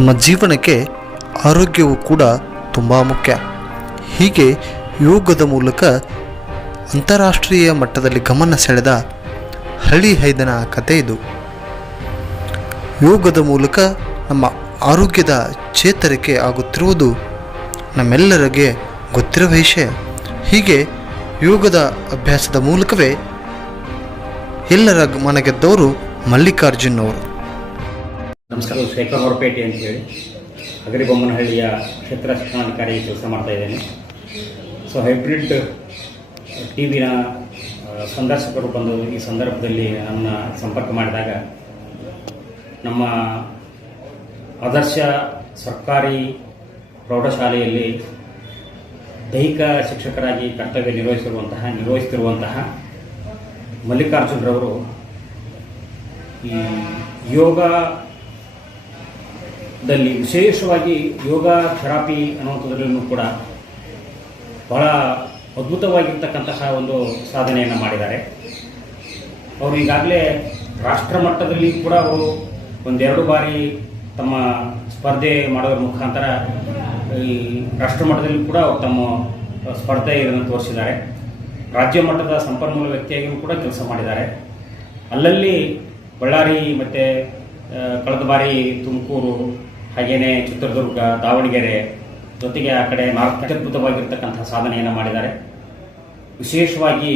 ನಮ್ಮ ಜೀವನಕ್ಕೆ ಆರೋಗ್ಯವು ಕೂಡ ತುಂಬ ಮುಖ್ಯ. ಹೀಗೆ ಯೋಗದ ಮೂಲಕ ಅಂತಾರಾಷ್ಟ್ರೀಯ ಮಟ್ಟದಲ್ಲಿ ಗಮನ ಸೆಳೆದ ಹಳ್ಳಿ ಹೈದನ ಕಥೆ ಇದು. ಯೋಗದ ಮೂಲಕ ನಮ್ಮ ಆರೋಗ್ಯದ ಚೇತರಿಕೆ ಆಗುತ್ತಿರುವುದು ನಮ್ಮೆಲ್ಲರಿಗೆ ಗೊತ್ತಿರುವ ವಿಷಯ. ಹೀಗೆ ಯೋಗದ ಅಭ್ಯಾಸದ ಮೂಲಕವೇ ಎಲ್ಲರ ಮನಗೆದ್ದವರು ಮಲ್ಲಿಕಾರ್ಜುನ್ ಅವರು. ನಮಸ್ಕಾರ. ಶೇಖರ್ ಹೊರಪೇಟೆ ಅಂತ ಹೇಳಿ ಹಗರಿಬೊಮ್ಮನಹಳ್ಳಿಯ ಕ್ಷೇತ್ರ ಶಿಕ್ಷಣಾಧಿಕಾರಿ ಕೆಲಸ ಮಾಡ್ತಾ ಇದ್ದೇನೆ. ಸೊ ಹೈಬ್ರಿಡ್ ಟಿ ವಿನ ಸಂದರ್ಶಕರು ಬಂದು ಈ ಸಂದರ್ಭದಲ್ಲಿ ನನ್ನ ಸಂಪರ್ಕ ಮಾಡಿದಾಗ ನಮ್ಮ ಆದರ್ಶ ಸರ್ಕಾರಿ ಪ್ರೌಢಶಾಲೆಯಲ್ಲಿ ದೈಹಿಕ ಶಿಕ್ಷಕರಾಗಿ ಕರ್ತವ್ಯ ನಿರ್ವಹಿಸುತ್ತಿರುವಂತಹ ಮಲ್ಲಿಕಾರ್ಜುನ್ರವರು ಈ ಯೋಗದಲ್ಲಿ ವಿಶೇಷವಾಗಿ ಯೋಗ ಥೆರಪಿ ಅನ್ನುವಂಥದ್ರಲ್ಲೂ ಕೂಡ ಬಹಳ ಅದ್ಭುತವಾಗಿರ್ತಕ್ಕಂತಹ ಒಂದು ಸಾಧನೆಯನ್ನು ಮಾಡಿದ್ದಾರೆ. ಅವರು ಈಗಾಗಲೇ ರಾಷ್ಟ್ರ ಮಟ್ಟದಲ್ಲಿ ಕೂಡ ಅವರು ಒಂದೆರಡು ಬಾರಿ ತಮ್ಮ ಸ್ಪರ್ಧೆ ಮಾಡೋದ್ರ ಮುಖಾಂತರ ಈ ರಾಷ್ಟ್ರ ಮಟ್ಟದಲ್ಲಿ ಕೂಡ ಅವರು ತಮ್ಮ ಸ್ಪರ್ಧೆಯನ್ನು ತೋರಿಸಿದ್ದಾರೆ. ರಾಜ್ಯ ಮಟ್ಟದ ಸಂಪನ್ಮೂಲ ವ್ಯಕ್ತಿಯಾಗಿಯೂ ಕೂಡ ಕೆಲಸ ಮಾಡಿದ್ದಾರೆ. ಅಲ್ಲಲ್ಲಿ ಬಳ್ಳಾರಿ ಮತ್ತು ಕಳೆದ ಬಾರಿ ತುಮಕೂರು, ಹಾಗೆಯೇ ಚಿತ್ರದುರ್ಗ, ದಾವಣಗೆರೆ ಜೊತೆಗೆ ಆ ಕಡೆ ಅತ್ಯದ್ಭುತವಾಗಿರ್ತಕ್ಕಂಥ ಸಾಧನೆಯನ್ನು ಮಾಡಿದ್ದಾರೆ. ವಿಶೇಷವಾಗಿ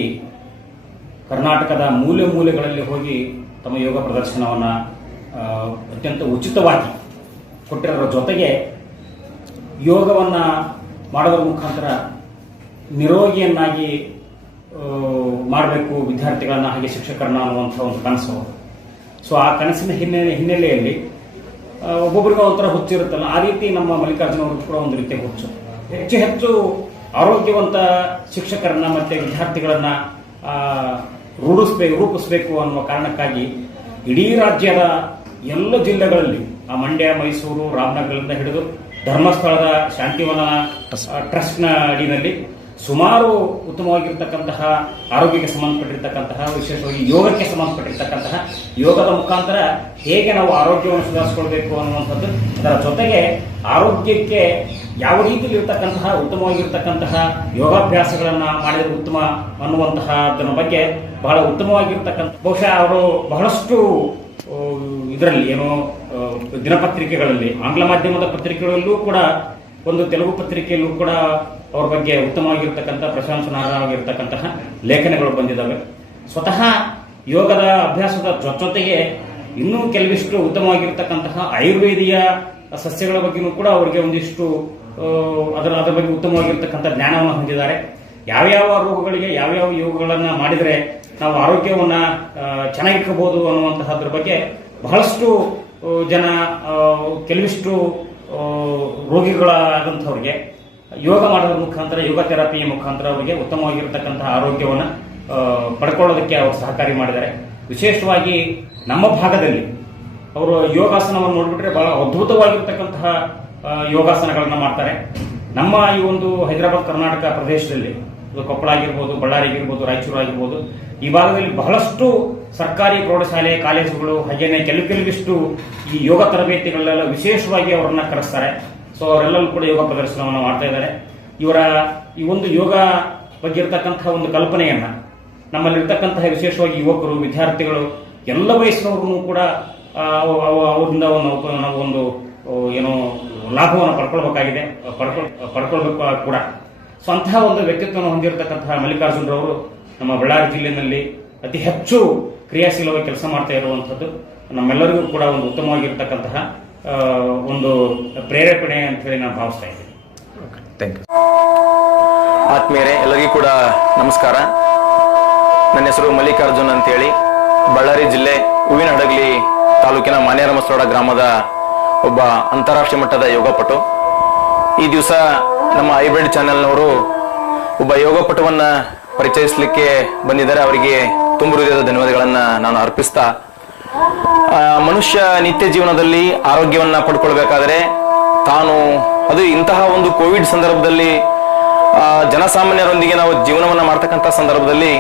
ಕರ್ನಾಟಕದ ಮೂಲೆ ಮೂಲೆಗಳಲ್ಲಿ ಹೋಗಿ ತಮ್ಮ ಯೋಗ ಪ್ರದರ್ಶನವನ್ನು ಅತ್ಯಂತ ಉಚಿತವಾಗಿ ಕೊಟ್ಟಿರೋದ್ರ ಜೊತೆಗೆ ಯೋಗವನ್ನು ಮಾಡೋದ್ರ ಮುಖಾಂತರ ನಿರೋಗಿಯನ್ನಾಗಿ ಮಾಡಬೇಕು ವಿದ್ಯಾರ್ಥಿಗಳನ್ನ, ಹಾಗೆ ಶಿಕ್ಷಕರನ್ನ ಅನ್ನುವಂಥ ಒಂದು ಕನಸು. ಸೊ ಆ ಕನಸಿನ ಹಿನ್ನೆಲೆಯಲ್ಲಿ ಒಬ್ಬೊಬ್ಬರಿಗೂ ಒಂಥರ ಹುಚ್ಚಿರುತ್ತಲ್ಲ, ಆ ರೀತಿ ನಮ್ಮ ಮಲ್ಲಿಕಾರ್ಜುನ ಅವರು ಕೂಡ ಒಂದು ರೀತಿಯ ಹುಚ್ಚು. ಹೆಚ್ಚು ಆರೋಗ್ಯವಂತ ಶಿಕ್ಷಕರನ್ನ ಮತ್ತು ವಿದ್ಯಾರ್ಥಿಗಳನ್ನ ರೂಪಿಸಬೇಕು ಅನ್ನುವ ಕಾರಣಕ್ಕಾಗಿ ಇಡೀ ರಾಜ್ಯದ ಎಲ್ಲ ಜಿಲ್ಲೆಗಳಲ್ಲಿ, ಆ ಮಂಡ್ಯ, ಮೈಸೂರು, ರಾಮನಗರದಿಂದ ಹಿಡಿದು ಧರ್ಮಸ್ಥಳದ ಶಾಂತಿವನ ಟ್ರಸ್ಟ್ನ ಅಡಿನಲ್ಲಿ ಸುಮಾರು ಉತ್ತಮವಾಗಿರ್ತಕ್ಕಂತಹ ಆರೋಗ್ಯಕ್ಕೆ ಸಂಬಂಧಪಟ್ಟಿರ್ತಕ್ಕಂತಹ, ವಿಶೇಷವಾಗಿ ಯೋಗಕ್ಕೆ ಸಂಬಂಧಪಟ್ಟಿರ್ತಕ್ಕಂತಹ ಯೋಗದ ಮುಖಾಂತರ ಹೇಗೆ ನಾವು ಆರೋಗ್ಯವನ್ನು ಸುಧಾರಿಸಿಕೊಳ್ಬೇಕು ಅನ್ನುವಂಥದ್ದು, ಅದರ ಜೊತೆಗೆ ಆರೋಗ್ಯಕ್ಕೆ ಯಾವ ರೀತಿಯಲ್ಲಿ ಇರತಕ್ಕಂತಹ ಉತ್ತಮವಾಗಿರ್ತಕ್ಕಂತಹ ಯೋಗಾಭ್ಯಾಸಗಳನ್ನು ಮಾಡಿದರೆ ಉತ್ತಮ ಅನ್ನುವಂತಹದರ ಬಗ್ಗೆ ಬಹಳ ಉತ್ತಮವಾಗಿರ್ತಕ್ಕಂಥ, ಬಹುಶಃ ಅವರು ಬಹಳಷ್ಟು ಇದರಲ್ಲಿ ಏನೋ ದಿನಪತ್ರಿಕೆಗಳಲ್ಲಿ, ಆಂಗ್ಲ ಮಾಧ್ಯಮದ ಪತ್ರಿಕೆಗಳಲ್ಲೂ ಕೂಡ, ಒಂದು ತೆಲುಗು ಪತ್ರಿಕೆಯಲ್ಲೂ ಕೂಡ ಅವ್ರ ಬಗ್ಗೆ ಉತ್ತಮವಾಗಿರ್ತಕ್ಕಂಥ, ಪ್ರಶಂಸನಾರ್ಹವಾಗಿರ್ತಕ್ಕಂತಹ ಲೇಖನಗಳು ಬಂದಿದ್ದಾವೆ. ಸ್ವತಃ ಯೋಗದ ಅಭ್ಯಾಸದ ಜೊತೆಗೆ ಇನ್ನೂ ಕೆಲವಿಷ್ಟು ಉತ್ತಮವಾಗಿರ್ತಕ್ಕಂತಹ ಆಯುರ್ವೇದೀಯ ಸಸ್ಯಗಳ ಬಗ್ಗೆಯೂ ಕೂಡ ಅವರಿಗೆ ಒಂದಿಷ್ಟು ಅದರ ಬಗ್ಗೆ ಉತ್ತಮವಾಗಿರ್ತಕ್ಕಂಥ ಜ್ಞಾನವನ್ನು ಹೊಂದಿದ್ದಾರೆ. ಯಾವ್ಯಾವ ರೋಗಗಳಿಗೆ ಯಾವ್ಯಾವ ಯೋಗಗಳನ್ನು ಮಾಡಿದರೆ ನಾವು ಆರೋಗ್ಯವನ್ನು ಚೆನ್ನಾಗಿಟ್ಕೋಬಹುದು ಅನ್ನುವಂತಹದ್ರ ಬಗ್ಗೆ ಬಹಳಷ್ಟು ಜನ, ಕೆಲವಿಷ್ಟು ರೋಗಿಗಳಾದಂಥವ್ರಿಗೆ ಯೋಗ ಮಾಡೋದ್ರ ಮುಖಾಂತರ, ಯೋಗ ಥೆರಪಿಯ ಮುಖಾಂತರ ಅವರಿಗೆ ಉತ್ತಮವಾಗಿರ್ತಕ್ಕಂತಹ ಆರೋಗ್ಯವನ್ನು ಪಡ್ಕೊಳ್ಳೋದಕ್ಕೆ ಅವರು ಸಹಕಾರಿ ಮಾಡಿದ್ದಾರೆ. ವಿಶೇಷವಾಗಿ ನಮ್ಮ ಭಾಗದಲ್ಲಿ ಅವರು ಯೋಗಾಸನವನ್ನು ನೋಡಿಬಿಟ್ರೆ ಬಹಳ ಅದ್ಭುತವಾಗಿರ್ತಕ್ಕಂತಹ ಯೋಗಾಸನಗಳನ್ನ ಮಾಡ್ತಾರೆ. ನಮ್ಮ ಈ ಒಂದು ಹೈದರಾಬಾದ್ ಕರ್ನಾಟಕ ಪ್ರದೇಶದಲ್ಲಿ, ಕೊಪ್ಪಳ ಆಗಿರ್ಬೋದು, ಬಳ್ಳಾರಿ ಆಗಿರ್ಬೋದು, ರಾಯಚೂರು ಆಗಿರ್ಬೋದು, ಈ ಭಾಗದಲ್ಲಿ ಬಹಳಷ್ಟು ಸರ್ಕಾರಿ ಪ್ರೌಢಶಾಲೆ, ಕಾಲೇಜುಗಳು, ಹಾಗೇನೆ ಕೆಲವಿಷ್ಟು ಈ ಯೋಗ ತರಬೇತಿಗಳೆಲ್ಲ ವಿಶೇಷವಾಗಿ ಅವರನ್ನ ಕರೆಸ್ತಾರೆ. ಸೊ ಅವರೆಲ್ಲರೂ ಕೂಡ ಯೋಗ ಪ್ರದರ್ಶನವನ್ನು ಮಾಡ್ತಾ ಇದ್ದಾರೆ. ಇವರ ಈ ಒಂದು ಯೋಗ ಬಗ್ಗೆ ಇರತಕ್ಕಂತಹ ಒಂದು ಕಲ್ಪನೆಯನ್ನ ನಮ್ಮಲ್ಲಿರ್ತಕ್ಕಂತಹ ವಿಶೇಷವಾಗಿ ಯುವಕರು, ವಿದ್ಯಾರ್ಥಿಗಳು, ಎಲ್ಲ ವಯಸ್ಸಿನವ್ರೂ ಕೂಡ ಅವರಿಂದ ನಾವು ಒಂದು ಏನೋ ಲಾಭವನ್ನು ಪಡ್ಕೊಳ್ಬೇಕಾಗಿದೆ, ಪಡ್ಕೊಳ್ಬೇಕು ಕೂಡ. ಸೊ ಅಂತಹ ಒಂದು ವ್ಯಕ್ತಿತ್ವವನ್ನು ಹೊಂದಿರತಕ್ಕಂತಹ ಮಲ್ಲಿಕಾರ್ಜುನರವರು ನಮ್ಮ ಬಳ್ಳಾರಿ ಜಿಲ್ಲೆಯಲ್ಲಿ ಅತಿ ಹೆಚ್ಚು ಕ್ರಿಯಾಶೀಲವಾಗಿ ಕೆಲಸ ಮಾಡ್ತಾ ಇರುವಂಥದ್ದು ನಮ್ಮೆಲ್ಲರಿಗೂ ಕೂಡ ಒಂದು ಉತ್ತಮವಾಗಿರ್ತಕ್ಕಂತಹ ಒಂದು ಪ್ರೇರೇಪಣೆ ಅಂತ ಹೇಳಿ ನಾನು ಭಾವಿಸ್ತಾ ಇದ್ದೀನಿ. Thank you. ಆತ್ಮೀಯರೇ, ಎಲ್ಲರಿಗೂ ಕೂಡ ನಮಸ್ಕಾರ. ನನ್ನ ಹೆಸರು ಮಲ್ಲಿಕಾರ್ಜುನ್ ಅಂತೇಳಿ, ಬಳ್ಳಾರಿ ಜಿಲ್ಲೆ ಹೂವಿನಹಡಗಲಿ ತಾಲೂಕಿನ ಮಾನ್ಯರಮಸೋಡ ಗ್ರಾಮದ ಒಬ್ಬ ಅಂತಾರಾಷ್ಟ್ರೀಯ ಮಟ್ಟದ ಯೋಗಪಟು. ಈ ದಿವಸ ನಮ್ಮ ಹೈಬ್ರಿಡ್ ಚಾನೆಲ್ನವರು ಒಬ್ಬ ಯೋಗಪಟುವನ್ನ ಪರಿಚಯಿಸಲಿಕ್ಕೆ ಬಂದಿದ್ದಾರೆ. ಅವರಿಗೆ ತುಂಬ ಹೃದಯದ ಧನ್ಯವಾದಗಳನ್ನ ನಾನು ಅರ್ಪಿಸ್ತಾ, ಮನುಷ್ಯ ನಿತ್ಯ ಜೀವನದಲ್ಲಿ ಆರೋಗ್ಯವನ್ನ ಪಡ್ಕೊಳ್ಬೇಕಾದ್ರೆ ತಾನು ಅದು ಇಂತಹ ಒಂದು ಕೋವಿಡ್ ಸಂದರ್ಭದಲ್ಲಿ ಜನಸಾಮಾನ್ಯರೊಂದಿಗೆ ನಾವು ಜೀವನವನ್ನ ಮಾಡ್ತಕ್ಕಂಥ ಸಂದರ್ಭದಲ್ಲಿ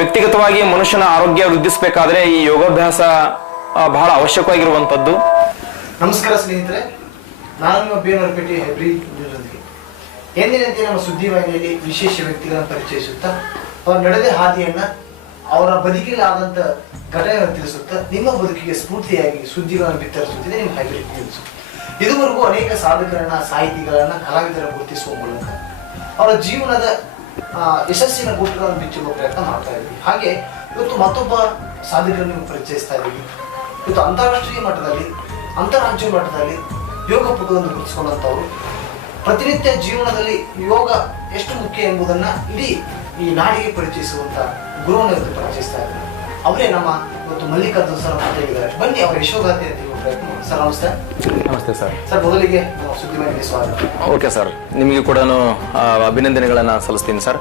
ವ್ಯಕ್ತಿಗತವಾಗಿ ಮನುಷ್ಯನ ಆರೋಗ್ಯ ವೃದ್ಧಿಸಬೇಕಾದ್ರೆ ಈ ಯೋಗಾಭ್ಯಾಸ ಬಹಳ ಅವಶ್ಯಕವಾಗಿರುವಂತದ್ದು. ನಮಸ್ಕಾರ ಸ್ನೇಹಿತರೆ, ನಾನು ನಿಮ್ಮ ಬೇನರಪೇಟೆ ಹೆಬ್ರಿ ನ್ಯೂಸ್ನೊಂದಿಗೆ ಎಂದಿನಂತೆ ನಮ್ಮ ಸುದ್ದಿವಾಹಿನಿಯಲ್ಲಿ ವಿಶೇಷ ವ್ಯಕ್ತಿಗಳನ್ನು ಪರಿಚಯಿಸುತ್ತಾ ಅವರ ನಡೆದ ಹಾದಿಯನ್ನ ಅವರ ಬದುಕಿಲಾದಂಥ ಘಟನೆಗಳನ್ನು ತಿಳಿಸುತ್ತಾ ನಿಮ್ಮ ಬದುಕಿಗೆ ಸ್ಫೂರ್ತಿಯಾಗಿ ಸುದ್ದಿಗಳನ್ನು ಬಿತ್ತರಿಸುತ್ತಿದೆ ನಿಮ್ಮ ಹೆಬ್ರಿ ನ್ಯೂಸ್. ಇದುವರೆಗೂ ಅನೇಕ ಸಾಧಕರನ್ನ, ಸಾಹಿತಿಗಳನ್ನ, ಕಲಾವಿದರ ಗುರುತಿಸುವ ಮೂಲಕ ಅವರ ಜೀವನದ ಯಶಸ್ಸಿನ ಗುಟ್ಟುಗಳನ್ನು ಬಿಚ್ಚುವ ಪ್ರಯತ್ನ ಮಾಡ್ತಾ ಇದ್ದೀವಿ. ಹಾಗೆ ಇವತ್ತು ಮತ್ತೊಬ್ಬ ಸಾಧಕರನ್ನು ಪರಿಚಯಿಸ್ತಾ ಇದ್ದೀವಿ. ಇವತ್ತು ಅಂತಾರಾಷ್ಟ್ರೀಯ ಮಟ್ಟದಲ್ಲಿ, ಅಂತಾರಾಜ್ಯ ಮಟ್ಟದಲ್ಲಿ ಯೋಗ ಪದವನ್ನು ಗುರುತಿಸಿಕೊಂಡಂಥವ್ರು ಪ್ರತಿನಿತ್ಯ ಜೀವನದಲ್ಲಿ ಯೋಗ ಎಷ್ಟು ಮುಖ್ಯ ಎಂಬುದನ್ನು ಇಡೀ ಈ ನಾಡಿಗೆ ಪರಿಚಯಿಸುವಂಥ ಗುರುವನ್ನು ಪರಿಚಯಿಸ್ತಾ ಇದ್ದಾರೆ. ಅವರೇ ನಮ್ಮ ಇವತ್ತು ಮಲ್ಲಿಕಾರ್ಜುನ್ ಸರ್ ಮಾತಾಡಿದ್ದಾರೆ. ಬನ್ನಿ ಅವರ ಯಶೋಗಾಥೆ ಅಂತ ಹೇಳುವ ಪ್ರಯತ್ನ ಮಾಡಿ. ಸರ್ ನಮಸ್ತೆ. ನಮಸ್ತೆ ಸರ್. ಸರ್ ಮೊದಲಿಗೆ ಸುದ್ದಿವಾಹಿನಿಗೆ ಸ್ವಾಗತ. ಓಕೆ ಸರ್, ನಿಮಗೆ ಕೂಡ ಅಭಿನಂದನೆಗಳನ್ನು ಸಲ್ಲಿಸ್ತೀನಿ ಸರ್.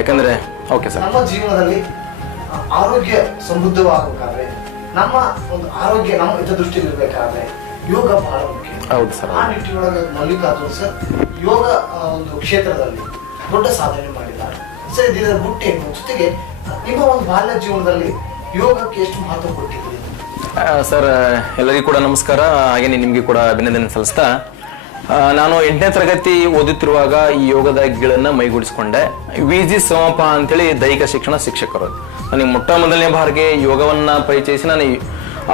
ಯಾಕಂದ್ರೆ ಓಕೆ ಸರ್, ನಮ್ಮ ಜೀವನದಲ್ಲಿ ಆರೋಗ್ಯ ಸಮೃದ್ಧವಾಗಬೇಕಾದ್ರೆ, ನಮ್ಮ ಒಂದು ಆರೋಗ್ಯ ನಮ್ಮ ಹಿತದೃಷ್ಟಿಯಲ್ಲಿ ಇರಬೇಕಾದ್ರೆ ಯೋಗ ಬಹಳ ಮುಖ್ಯ. ಹೌದು ಸರ್. ಆ ನಿಟ್ಟಿನೊಳಗೆ ಮಲ್ಲಿಕಾರ್ಜುನ್ ಸರ್ ಯೋಗ ಒಂದು ಕ್ಷೇತ್ರದಲ್ಲಿ ದೊಡ್ಡ ಸಾಧನೆ ಮಾಡಿದ್ದಾರೆ. ಸರ್ ಇದರ ಗುಟ್ಟೇನು, ಜೊತೆಗೆ ನಿಮ್ಮ ಒಂದು ಬಾಲ್ಯ ಜೀವನದಲ್ಲಿ ಯೋಗಕ್ಕೆ ಎಷ್ಟು ಮಹತ್ವ ಕೊಟ್ಟಿದ್ದೀರಿ? ಸರ್ ಎಲ್ಲರಿಗೂ ಕೂಡ ನಮಸ್ಕಾರ. ಹಾಗೆ ನಿಮಗೆ ಕೂಡ ಅಭಿನಂದನೆ ಸಲ್ಲಿಸ್ತಾ, ನಾನು 8ನೇ ತರಗತಿ ಓದುತ್ತಿರುವಾಗ ಈ ಯೋಗದ ಗಿಳನ್ನ ಮೈಗೂಡಿಸಿಕೊಂಡೆ. VG ಸೋಮಪ್ಪ ಅಂತೇಳಿ ದೈಹಿಕ ಶಿಕ್ಷಣ ಶಿಕ್ಷಕರು ನನಗೆ ಮೊಟ್ಟ ಮೊದಲನೇ ಬಾರಿಗೆ ಯೋಗವನ್ನ ಪರಿಚಯಿಸಿ,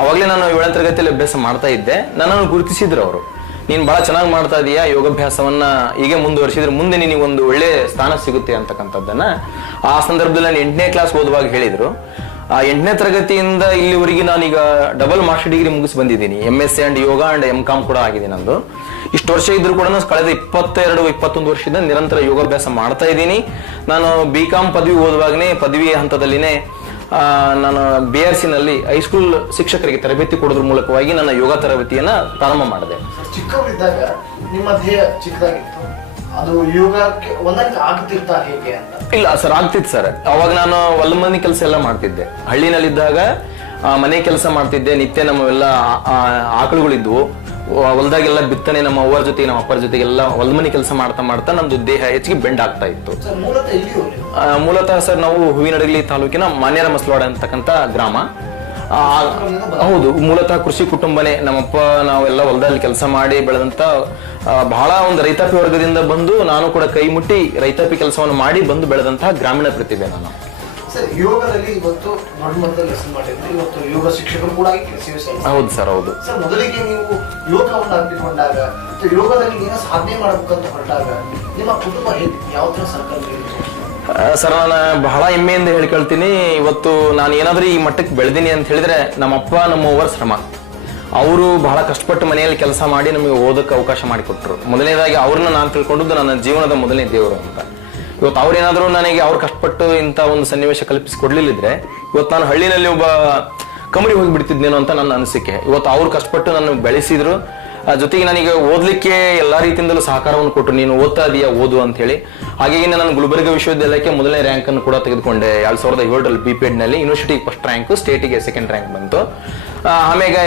ಅವಾಗಲೇ ನಾನು 7ನೇ ತರಗತಿಯಲ್ಲಿ ಅಭ್ಯಾಸ ಮಾಡ್ತಾ ಇದ್ದೆ. ನನ್ನನ್ನು ಗುರುತಿಸಿದ್ರು ಅವರು, ನೀನು ಬಹಳ ಚೆನ್ನಾಗಿ ಮಾಡ್ತಾ ಇದೀಯಾ, ಯೋಗಾಭ್ಯಾಸವನ್ನ ಹೀಗೆ ಮುಂದುವರಿಸಿದ್ರೆ ಮುಂದೆ ನಿನಗೆ ಒಂದು ಒಳ್ಳೆ ಸ್ಥಾನ ಸಿಗುತ್ತೆ ಅಂತಕ್ಕಂಥದ್ದನ್ನ ಆ ಸಂದರ್ಭದಲ್ಲಿ ನಾನು 8ನೇ ಕ್ಲಾಸ್ ಓದುವಾಗ ಹೇಳಿದ್ರು. ಆ 8ನೇ ತರಗತಿಯಿಂದ ಇಲ್ಲಿವರೆಗೆ ನಾನೀಗ ಡಬಲ್ ಮಾಸ್ಟರ್ ಡಿಗ್ರಿ ಮುಗಿಸಿ ಬಂದಿದ್ದೀನಿ. MSc and yoga and MCom ಕೂಡ ಆಗಿದೆ ನಂದು. ಇಷ್ಟು ವರ್ಷ ಇದ್ರೂ ಕೂಡ ಕಳೆದ 22-21 ವರ್ಷದಿಂದ ನಿರಂತರ ಯೋಗಾಭ್ಯಾಸ ಮಾಡ್ತಾ ಇದ್ದೀನಿ. ನಾನು BCom ಪದವಿ ಓದುವಾಗನೇ ಪದವಿ ಹಂತದಲ್ಲಿನೇ ನಾನು BRC ನಲ್ಲಿ ಹೈಸ್ಕೂಲ್ ಶಿಕ್ಷಕರಿಗೆ ತರಬೇತಿ ಕೊಡೋದ್ರ ಮೂಲಕವಾಗಿ ನನ್ನ ಯೋಗ ತರಬೇತಿಯನ್ನ ಪ್ರಾರಂಭ ಮಾಡಿದೆ. ಚಿಕ್ಕವರಿದ್ದಾಗ ನಿಮ್ಮ ದೇಹ ಚಿಕ್ಕದಾಗಿತ್ತು, ಅದು ಯೋಗಕ್ಕೆ ಹೊಂದಾಣಿಕೆ ಆಗ್ತಿರ್ತಾ ಹೇಗೆ ಅಂತ? ಇಲ್ಲ ಸರ್, ಆಗ್ತಿತ್ತು ಸರ್. ಅವಾಗ ನಾನು ಹೊಲ ಮನೆ ಕೆಲಸ ಎಲ್ಲ ಮಾಡ್ತಿದ್ದೆ. ಹಳ್ಳಿನಲ್ಲಿದ್ದಾಗ ಮನೆ ಕೆಲಸ ಮಾಡ್ತಿದ್ದೆ. ನಿತ್ಯ ನಮ್ಮೆಲ್ಲ ಆಕಳುಗಳಿದ್ವು, ಹೊಲದಾಗೆಲ್ಲ ಬಿತ್ತನೆ ನಮ್ಮ ಅವ್ವರ ಜೊತೆಗೆ ನಮ್ಮ ಅಪ್ಪರ ಜೊತೆಗೆಲ್ಲ ಹೊಲ ಮನೆ ಕೆಲಸ ಮಾಡ್ತಾ ಮಾಡ್ತಾ ನಮ್ದು ದೇಹ ಹೆಚ್ಚಿಗೆ ಬೆಂಡ್ ಆಗ್ತಾ ಇತ್ತು. ಮೂಲತಃ ಸರ್ ನಾವು ಹೂವಿನಡಗಲಿ ತಾಲೂಕಿನ ಮಾನ್ಯರ ಮಸಲವಾಡ ಅಂತಕ್ಕಂಥ ಗ್ರಾಮ. ಹೌದು, ಮೂಲತಃ ಕೃಷಿ ಕುಟುಂಬನೇ. ನಮ್ಮಪ್ಪ ನಾವೆಲ್ಲ ಹೊಲದಲ್ಲಿ ಕೆಲಸ ಮಾಡಿ ಬೆಳೆದಂತ ಬಹಳ ಒಂದು ರೈತಾಪಿ ವರ್ಗದಿಂದ ಬಂದು, ನಾನು ಕೂಡ ಕೈ ಮುಟ್ಟಿ ರೈತಾಪಿ ಕೆಲಸವನ್ನು ಮಾಡಿ ಬಂದು ಬೆಳೆದಂತಹ ಗ್ರಾಮೀಣ ಪ್ರತಿಭೆ ನಾನು. ಸರ್, ಯೋಗದಲ್ಲಿ ಇವತ್ತು ದೊಡ್ಡ ಮಟ್ಟದಲ್ಲಿ ಲೆಸನ್ ಮಾಡಿದ್ರೆ ಇವತ್ತು ಯೋಗ ಶಿಕ್ಷಕರು ಕೂಡ ಹೌದು ಸರ್. ಹೌದು ಸರ್, ಮೊದಲಿಗೆ ನೀವು ಯೋಗವನ್ನು ಅಪ್ಪಿಕೊಂಡಾಗ, ಯೋಗದಲ್ಲಿ ಏನೋ ಸಾಧನೆ ಮಾಡಬೇಕಂತ ಹೊರಟಾಗ ನಿಮ್ಮ ಕುಟುಂಬ ಯಾವ ತರ ಸರ್ಕಾರ? ಸರ್, ನಾನು ಬಹಳ ಹೆಮ್ಮೆಯಿಂದ ಹೇಳ್ಕೊಳ್ತೀನಿ. ಇವತ್ತು ನಾನು ಏನಾದ್ರೂ ಈ ಮಟ್ಟಕ್ಕೆ ಬೆಳೆದೀನಿ ಅಂತ ಹೇಳಿದ್ರೆ ನಮ್ಮಪ್ಪ ನಮ್ಮವ್ವರ ಶ್ರಮ. ಅವರು ಬಹಳ ಕಷ್ಟಪಟ್ಟು ಮನೆಯಲ್ಲಿ ಕೆಲಸ ಮಾಡಿ ನಮಗೆ ಓದಕ್ಕೆ ಅವಕಾಶ ಮಾಡಿಕೊಟ್ರು. ಮೊದಲನೇದಾಗಿ ಅವ್ರನ್ನ ನಾನು ತಿಳ್ಕೊಂಡದ್ದು ನನ್ನ ಜೀವನದ ಮೊದಲನೇ ದೇವರು ಅಂತ. ಇವತ್ತು ಅವ್ರೇನಾದ್ರೂ ನನಗೆ ಅವ್ರು ಕಷ್ಟಪಟ್ಟು ಇಂಥ ಒಂದು ಸನ್ನಿವೇಶ ಕಲ್ಪಿಸಿಕೊಡ್ಲಿಲ್ಲಿದ್ರೆ ಇವತ್ತು ನಾನು ಹಳ್ಳಿನಲ್ಲಿ ಒಬ್ಬ ಕಮರಿ ಹೋಗಿ ಬಿಡ್ತಿದ್ನೇನೋ ಅಂತ ನನ್ನ ಅನಿಸಿಕೆ. ಇವತ್ತು ಅವ್ರು ಕಷ್ಟಪಟ್ಟು ನನ್ನ ಬೆಳೆಸಿದ್ರು. ಜೊತೆಗೆ ನನಗೆ ಓದ್ಲಿಕ್ಕೆ ಎಲ್ಲಾ ರೀತಿಯಿಂದಲೂ ಸಹಕಾರವನ್ನು ಕೊಟ್ಟರು. ನೀನು ಓದ್ತಾ ಇದೀಯಾ, ಓದು ಅಂತ ಹೇಳಿ. ಹಾಗಾಗಿ ನಾನು ಗುಲ್ಬರ್ಗ ವಿಶ್ವವಿದ್ಯಾಲಯಕ್ಕೆ ಮೊದಲನೇ ರ್ಯಾಂಕ್ ಅನ್ನು ಕೂಡ ತೆಗೆದುಕೊಂಡೆ. 2007ರಲ್ಲಿ BPED ನಲ್ಲಿ ಯೂನಿವರ್ಸಿಟಿ ಫಸ್ಟ್ ರ್ಯಾಂಕ್, ಸ್ಟೇಟಿಗೆ ಸೆಕೆಂಡ್ ರ್ಯಾಂಕ್ ಬಂತು. ಆಮೇಲೆ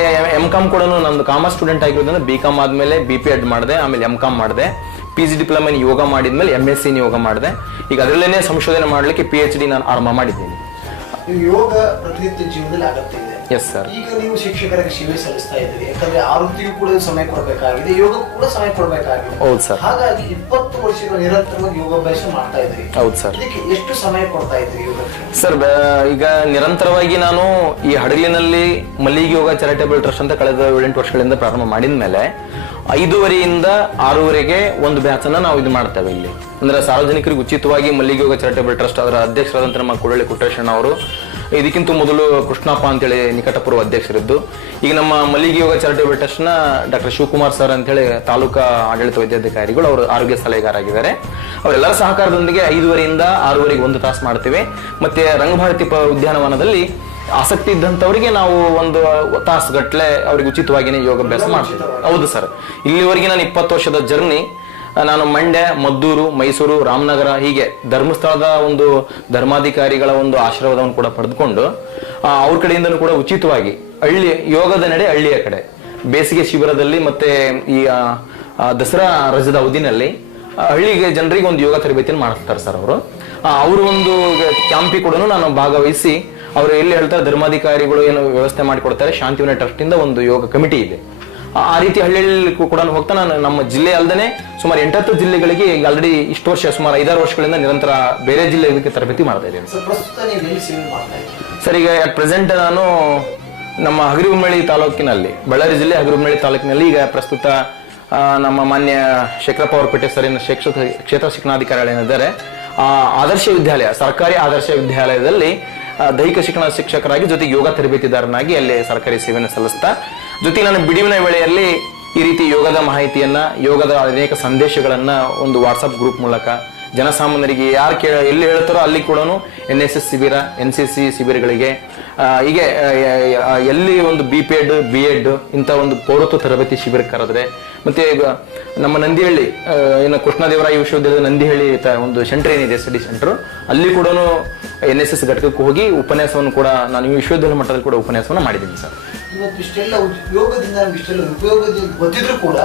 MCom ಕೂಡ ನಂದು ಕಾಮರ್ಸ್ ಸ್ಟೂಡೆಂಟ್ ಆಗಿರೋದ್ರಿಂದ BCom ಆದ್ಮೇಲೆ BPED ಮಾಡಿದೆ, ಆಮೇಲೆ MCom ಮಾಡಿದೆ. PG ಡಿಪ್ಲೊಮಾ ಯೋಗ ಮಾಡಿದ್ಮೇಲೆ MSc ಯೋಗ ಮಾಡಿದೆ. ಈಗ ಅದರಲ್ಲೇನೆ ಸಂಶೋಧನೆ ಮಾಡ್ಲಿಕ್ಕೆ PhD ನಾನು ಆರಂಭ ಮಾಡಿದ್ದೀನಿ. ಯೋಗ ಪ್ರತಿನಿತ್ಯ ಜೀವನದಲ್ಲಿ ಅಗತ್ಯ ಇದೆ. Yes sir. ಈಗ ನೀವು ಶಿಕ್ಷಕರಿಗೆ ಸೇವೆ ಸಲ್ಲಿಸ್ತಾ ಇದ್ದೀರಿ, ಯಾಕಂದ್ರೆ ಆರೋಗ್ಯಕ್ಕೂ ಕೂಡ ಸಮಯ ಕೊಡಬೇಕಾಗಿದೆ, ಯೋಗಕ್ಕೂ ಕೂಡ ಸಮಯ ಕೊಡಬೇಕಾಗಿದೆ. ಹೌದು ಸರ್. ಹಾಗಾಗಿ 20 ವರ್ಷಗಳು ನಿರಂತರವಾಗಿ ಯೋಗಾಭ್ಯಾಸ ಮಾಡ್ತಾ ಇದ್ರಿ. ಹೌದು ಸರ್. ಇದಕ್ಕೆ ಎಷ್ಟು ಸಮಯ ಕೊಡ್ತಾ ಇದ್ರಿ ಯೋಗಕ್ಕೆ? ಸರ್, ಈಗ ನಿರಂತರವಾಗಿ ನಾನು ಈ ಹಡಗಲಿನಲ್ಲಿ ಮಲ್ಲಿಗೆ ಯೋಗ ಚಾರಿಟೇಬಲ್ ಟ್ರಸ್ಟ್ ಅಂತ ಕಳೆದ 7-8 ವರ್ಷಗಳಿಂದ ಪ್ರಾರಂಭ ಮಾಡಿದ ಮೇಲೆ 5:30ರಿಂದ 6:00ವರೆಗೆ ಒಂದು ಬ್ಯಾಚ್ ಅನ್ನ ನಾವು ಇದು ಮಾಡ್ತೇವೆ ಇಲ್ಲಿ. ಅಂದ್ರೆ ಸಾರ್ವಜನಿಕರಿಗೆ ಉಚಿತವಾಗಿ ಮಲ್ಲಿಗೆ ಯೋಗ ಚಾರಿಟೇಬಲ್ ಟ್ರಸ್ಟ್ ಅದರ ಅಧ್ಯಕ್ಷರಾದಂತ ನಮ್ಮ ಕುಡಳ್ಳಿ ಕುಟ್ಟೇಶಣ್ಣ ಅವರು, ಇದಕ್ಕಿಂತ ಮೊದಲು ಕೃಷ್ಣಪ್ಪ ಅಂತೇಳಿ ನಿಕಟಪೂರ್ವ ಅಧ್ಯಕ್ಷರಿದ್ದು, ಈಗ ನಮ್ಮ ಮಲ್ಲಿಗೆ ಯೋಗ ಚಾರಿಟೇಬಲ್ ಟ್ರಸ್ಟ್ ನ ಡಾಕ್ಟರ್ ಶಿವಕುಮಾರ್ ಸರ್ ಅಂತೇಳಿ ತಾಲೂಕಾ ಆಡಳಿತ ವೈದ್ಯಾಧಿಕಾರಿಗಳು, ಅವರು ಆರೋಗ್ಯ ಸಲಹೆಗಾರಾಗಿದ್ದಾರೆ. ಅವರೆಲ್ಲರ ಸಹಕಾರದೊಂದಿಗೆ 5:30ರಿಂದ 6:00ವರೆಗೆ ಒಂದು ತಾಸು ಮಾಡ್ತೇವೆ. ಮತ್ತೆ ರಂಗಭಾರತಿ ಉದ್ಯಾನವನದಲ್ಲಿ ಆಸಕ್ತಿ ಇದ್ದಂಥವರಿಗೆ ನಾವು ಒಂದು ತಾಸು ಗಟ್ಟಲೆ ಅವ್ರಿಗೆ ಉಚಿತವಾಗಿನೇ ಯೋಗಾಭ್ಯಾಸ ಮಾಡ್ತೀವಿ. ಹೌದು ಸರ್. ಇಲ್ಲಿವರೆಗೆ ನಾನು 20 ವರ್ಷದ ಜರ್ನಿ ನಾನು ಮಂಡ್ಯ, ಮದ್ದೂರು, ಮೈಸೂರು, ರಾಮನಗರ ಹೀಗೆ ಧರ್ಮಸ್ಥಳದ ಒಂದು ಧರ್ಮಾಧಿಕಾರಿಗಳ ಒಂದು ಆಶೀರ್ವಾದವನ್ನು ಕೂಡ ಪಡೆದುಕೊಂಡು ಅವ್ರ ಕಡೆಯಿಂದಲೂ ಕೂಡ ಉಚಿತವಾಗಿ ಹಳ್ಳಿ ಯೋಗದ ನಡೆ ಹಳ್ಳಿಯ ಕಡೆ ಬೇಸಿಗೆ ಶಿಬಿರದಲ್ಲಿ ಮತ್ತೆ ಈ ದಸರಾ ರಜದ ಅವಧಿನಲ್ಲಿ ಹಳ್ಳಿಗೆ ಜನರಿಗೆ ಒಂದು ಯೋಗ ತರಬೇತಿಯನ್ನು ಮಾಡ್ತಾರೆ ಸರ್ ಅವರು. ಅವರು ಒಂದು ಕ್ಯಾಂಪಿಗೆ ಕೂಡ ನಾನು ಭಾಗವಹಿಸಿ, ಅವರು ಎಲ್ಲಿ ಹೇಳ್ತಾರೆ ಧರ್ಮಾಧಿಕಾರಿಗಳು ಏನು ವ್ಯವಸ್ಥೆ ಮಾಡಿಕೊಡ್ತಾರೆ, ಶಾಂತಿವನ ಟ್ರಸ್ಟ್ ಇಂದ ಒಂದು ಯೋಗ ಕಮಿಟಿ ಇದೆ, ಆ ರೀತಿ ಹಳ್ಳಿಯಲ್ಲಿ ಕೂಡ ಹೋಗ್ತಾ ನಾನು ನಮ್ಮ ಜಿಲ್ಲೆ ಅಲ್ಲದೆ ಸುಮಾರು 8-10 ಜಿಲ್ಲೆಗಳಿಗೆ ಈಗ ಆಲ್ರೆಡಿ ಇಷ್ಟು ವರ್ಷ ಸುಮಾರು 5-6 ವರ್ಷಗಳಿಂದ ನಿರಂತರ ಬೇರೆ ಜಿಲ್ಲೆ ಇದಕ್ಕೆ ತರಬೇತಿ ಮಾಡ್ತಾ ಇದ್ದೇನೆ ಸರ್. ಈಗ ಅಟ್ ಪ್ರೆಸೆಂಟ್ ನಾನು ನಮ್ಮ ಹಗರಿಬೊಮ್ಮಳ್ಳಿ ತಾಲೂಕಿನಲ್ಲಿ, ಬಳ್ಳಾರಿ ಜಿಲ್ಲೆ ಹಗರಿಬೊಮ್ಮಳ್ಳಿ ತಾಲೂಕಿನಲ್ಲಿ ಈಗ ಪ್ರಸ್ತುತ ನಮ್ಮ ಮಾನ್ಯ ಶೇಖರಪ್ಪ ಅವರಪೇಟೆ ಸರಿನ ಕ್ಷೇತ್ರ ಶಿಕ್ಷಣಾಧಿಕಾರಿಗಳಿದ್ದಾರೆ. ಆದರ್ಶ ವಿದ್ಯಾಲಯ, ಸರ್ಕಾರಿ ಆದರ್ಶ ವಿದ್ಯಾಲಯದಲ್ಲಿ ದೈಹಿಕ ಶಿಕ್ಷಣ ಶಿಕ್ಷಕರಾಗಿ ಜೊತೆಗೆ ಯೋಗ ತರಬೇತಿದಾರನಾಗಿ ಅಲ್ಲಿ ಸರ್ಕಾರಿ ಸೇವೆಯನ್ನು ಸಲ್ಲಿಸ್ತಾ, ಜೊತೆಗೆ ನಾನು ಬಿಡುವಿನ ವೇಳೆಯಲ್ಲಿ ಈ ರೀತಿ ಯೋಗದ ಮಾಹಿತಿಯನ್ನ, ಯೋಗದ ಅನೇಕ ಸಂದೇಶಗಳನ್ನ ಒಂದು ವಾಟ್ಸಪ್ ಗ್ರೂಪ್ ಮೂಲಕ ಜನಸಾಮಾನ್ಯರಿಗೆ ಯಾರು ಎಲ್ಲಿ ಹೇಳ್ತಾರೋ ಅಲ್ಲಿ ಕೂಡ NSS ಶಿಬಿರ, NCC ಶಿಬಿರಗಳಿಗೆ, ಹೀಗೆ ಎಲ್ಲಿ ಒಂದು BPEd BEd ಇಂಥ ಒಂದು ಪೌರತ್ವ ತರಬೇತಿ ಶಿಬಿರಕ್ಕೆ ಕರೆದ್ರೆ, ಮತ್ತೆ ನಮ್ಮ ನಂದಿಹಳ್ಳಿ ಏನು ಕೃಷ್ಣದೇವರಾಯ ವಿಶ್ವವಿದ್ಯಾಲಯದ ನಂದಿಹಳ್ಳಿ ಒಂದು ಸೆಂಟರ್ ಏನಿದೆ, ಸ್ಟಡಿ ಸೆಂಟರ್, ಅಲ್ಲಿ ಕೂಡ NSS ಘಟಕಕ್ಕೆ ಹೋಗಿ ಉಪನ್ಯಾಸವನ್ನು ಕೂಡ ನಾನು ವಿಶ್ವವಿದ್ಯಾಲಯ ಮಟ್ಟದಲ್ಲಿ ಕೂಡ ಉಪನ್ಯಾಸವನ್ನು ಮಾಡಿದ್ದೀನಿ ಸರ್. ಇವತ್ತು ಇಷ್ಟೆಲ್ಲ ಯೋಗದಿಂದ ಇಷ್ಟೆಲ್ಲ ಉಪಯೋಗದಿಂದ ಗೊತ್ತಿದ್ರು ಕೂಡ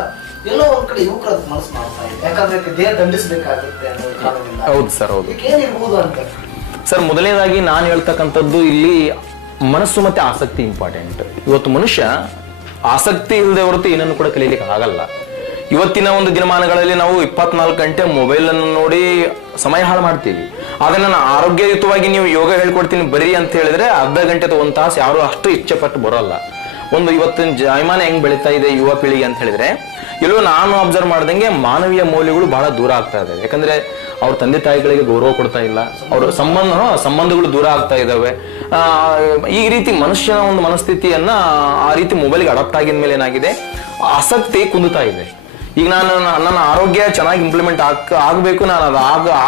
ಎಲ್ಲೋ ಒಂದ್ ಕಡೆ ಯುವಕರ ಮನಸ್ಸು ಮಾಡ್ತಾ ಇದೆ, ಯಾಕಂದ್ರೆ ದೇಹ ದಂಡಿಸಬೇಕಾಗುತ್ತೆ ಅನ್ನೋ ಕಾರಣದಿಂದ. ಹೌದು ಸರ್, ಹೌದು. ಏನಿರ್ಬೋದು ಅಂತ ಸರ್, ಮೊದಲನೇದಾಗಿ ನಾನು ಹೇಳ್ತಕ್ಕಂಥದ್ದು ಇಲ್ಲಿ ಮನಸ್ಸು ಮತ್ತೆ ಆಸಕ್ತಿ ಇಂಪಾರ್ಟೆಂಟ್. ಇವತ್ತು ಮನುಷ್ಯ ಆಸಕ್ತಿ ಇಲ್ಲದೆ ಹೊರತು ಏನನ್ನು ಕೂಡ ಕಲೀಲಿಕ್ಕೆ ಆಗಲ್ಲ. ಇವತ್ತಿನ ಒಂದು ದಿನಮಾನಗಳಲ್ಲಿ ನಾವು 24 ಗಂಟೆ ಮೊಬೈಲ್ ಅನ್ನು ನೋಡಿ ಸಮಯ ಹಾಳು ಮಾಡ್ತೀವಿ. ಆದ್ರೆ ನಾನು ಆರೋಗ್ಯಯುತವಾಗಿ ನೀವು ಯೋಗ ಹೇಳ್ಕೊಡ್ತೀನಿ ಬರೀ ಅಂತ ಹೇಳಿದ್ರೆ ಅರ್ಧ ಗಂಟೆ ಅಥವಾ 1 ತಾಸು ಯಾರು ಅಷ್ಟು ಇಚ್ಛೆ ಪಟ್ಟು ಬರೋಲ್ಲ. ಒಂದು ಇವತ್ತಿನ ಜಾಯಮಾನ ಹೆಂಗ್ ಬೆಳೀತಾ ಇದೆ ಯುವ ಪೀಳಿಗೆ ಅಂತ ಹೇಳಿದ್ರೆ, ಎಲ್ಲೋ ನಾನು ಅಬ್ಸರ್ವ್ ಮಾಡ್ದಂಗೆ ಮಾನವೀಯ ಮೌಲ್ಯಗಳು ಬಹಳ ದೂರ ಆಗ್ತಾ ಇದಾವೆ. ಯಾಕಂದ್ರೆ ಅವ್ರ ತಂದೆ ತಾಯಿಗಳಿಗೆ ಗೌರವ ಕೊಡ್ತಾ ಇಲ್ಲ, ಅವ್ರ ಸಂಬಂಧಗಳು ದೂರ ಆಗ್ತಾ ಇದಾವೆ. ಈ ರೀತಿ ಮನುಷ್ಯನ ಒಂದು ಮನಸ್ಥಿತಿಯನ್ನ ಆ ರೀತಿ ಮೊಬೈಲ್ಗೆ ಅಡಾಪ್ಟ್ ಆಗಿದ ಮೇಲೆ ಏನಾಗಿದೆ, ಆಸಕ್ತಿ ಕುಂದುತ್ತಾ ಇದೆ. ಈಗ ನನ್ನ ಆರೋಗ್ಯ ಚೆನ್ನಾಗಿ ಇಂಪ್ಲಿಮೆಂಟ್ ಆಗ್ಬೇಕು, ನಾನು ಅದು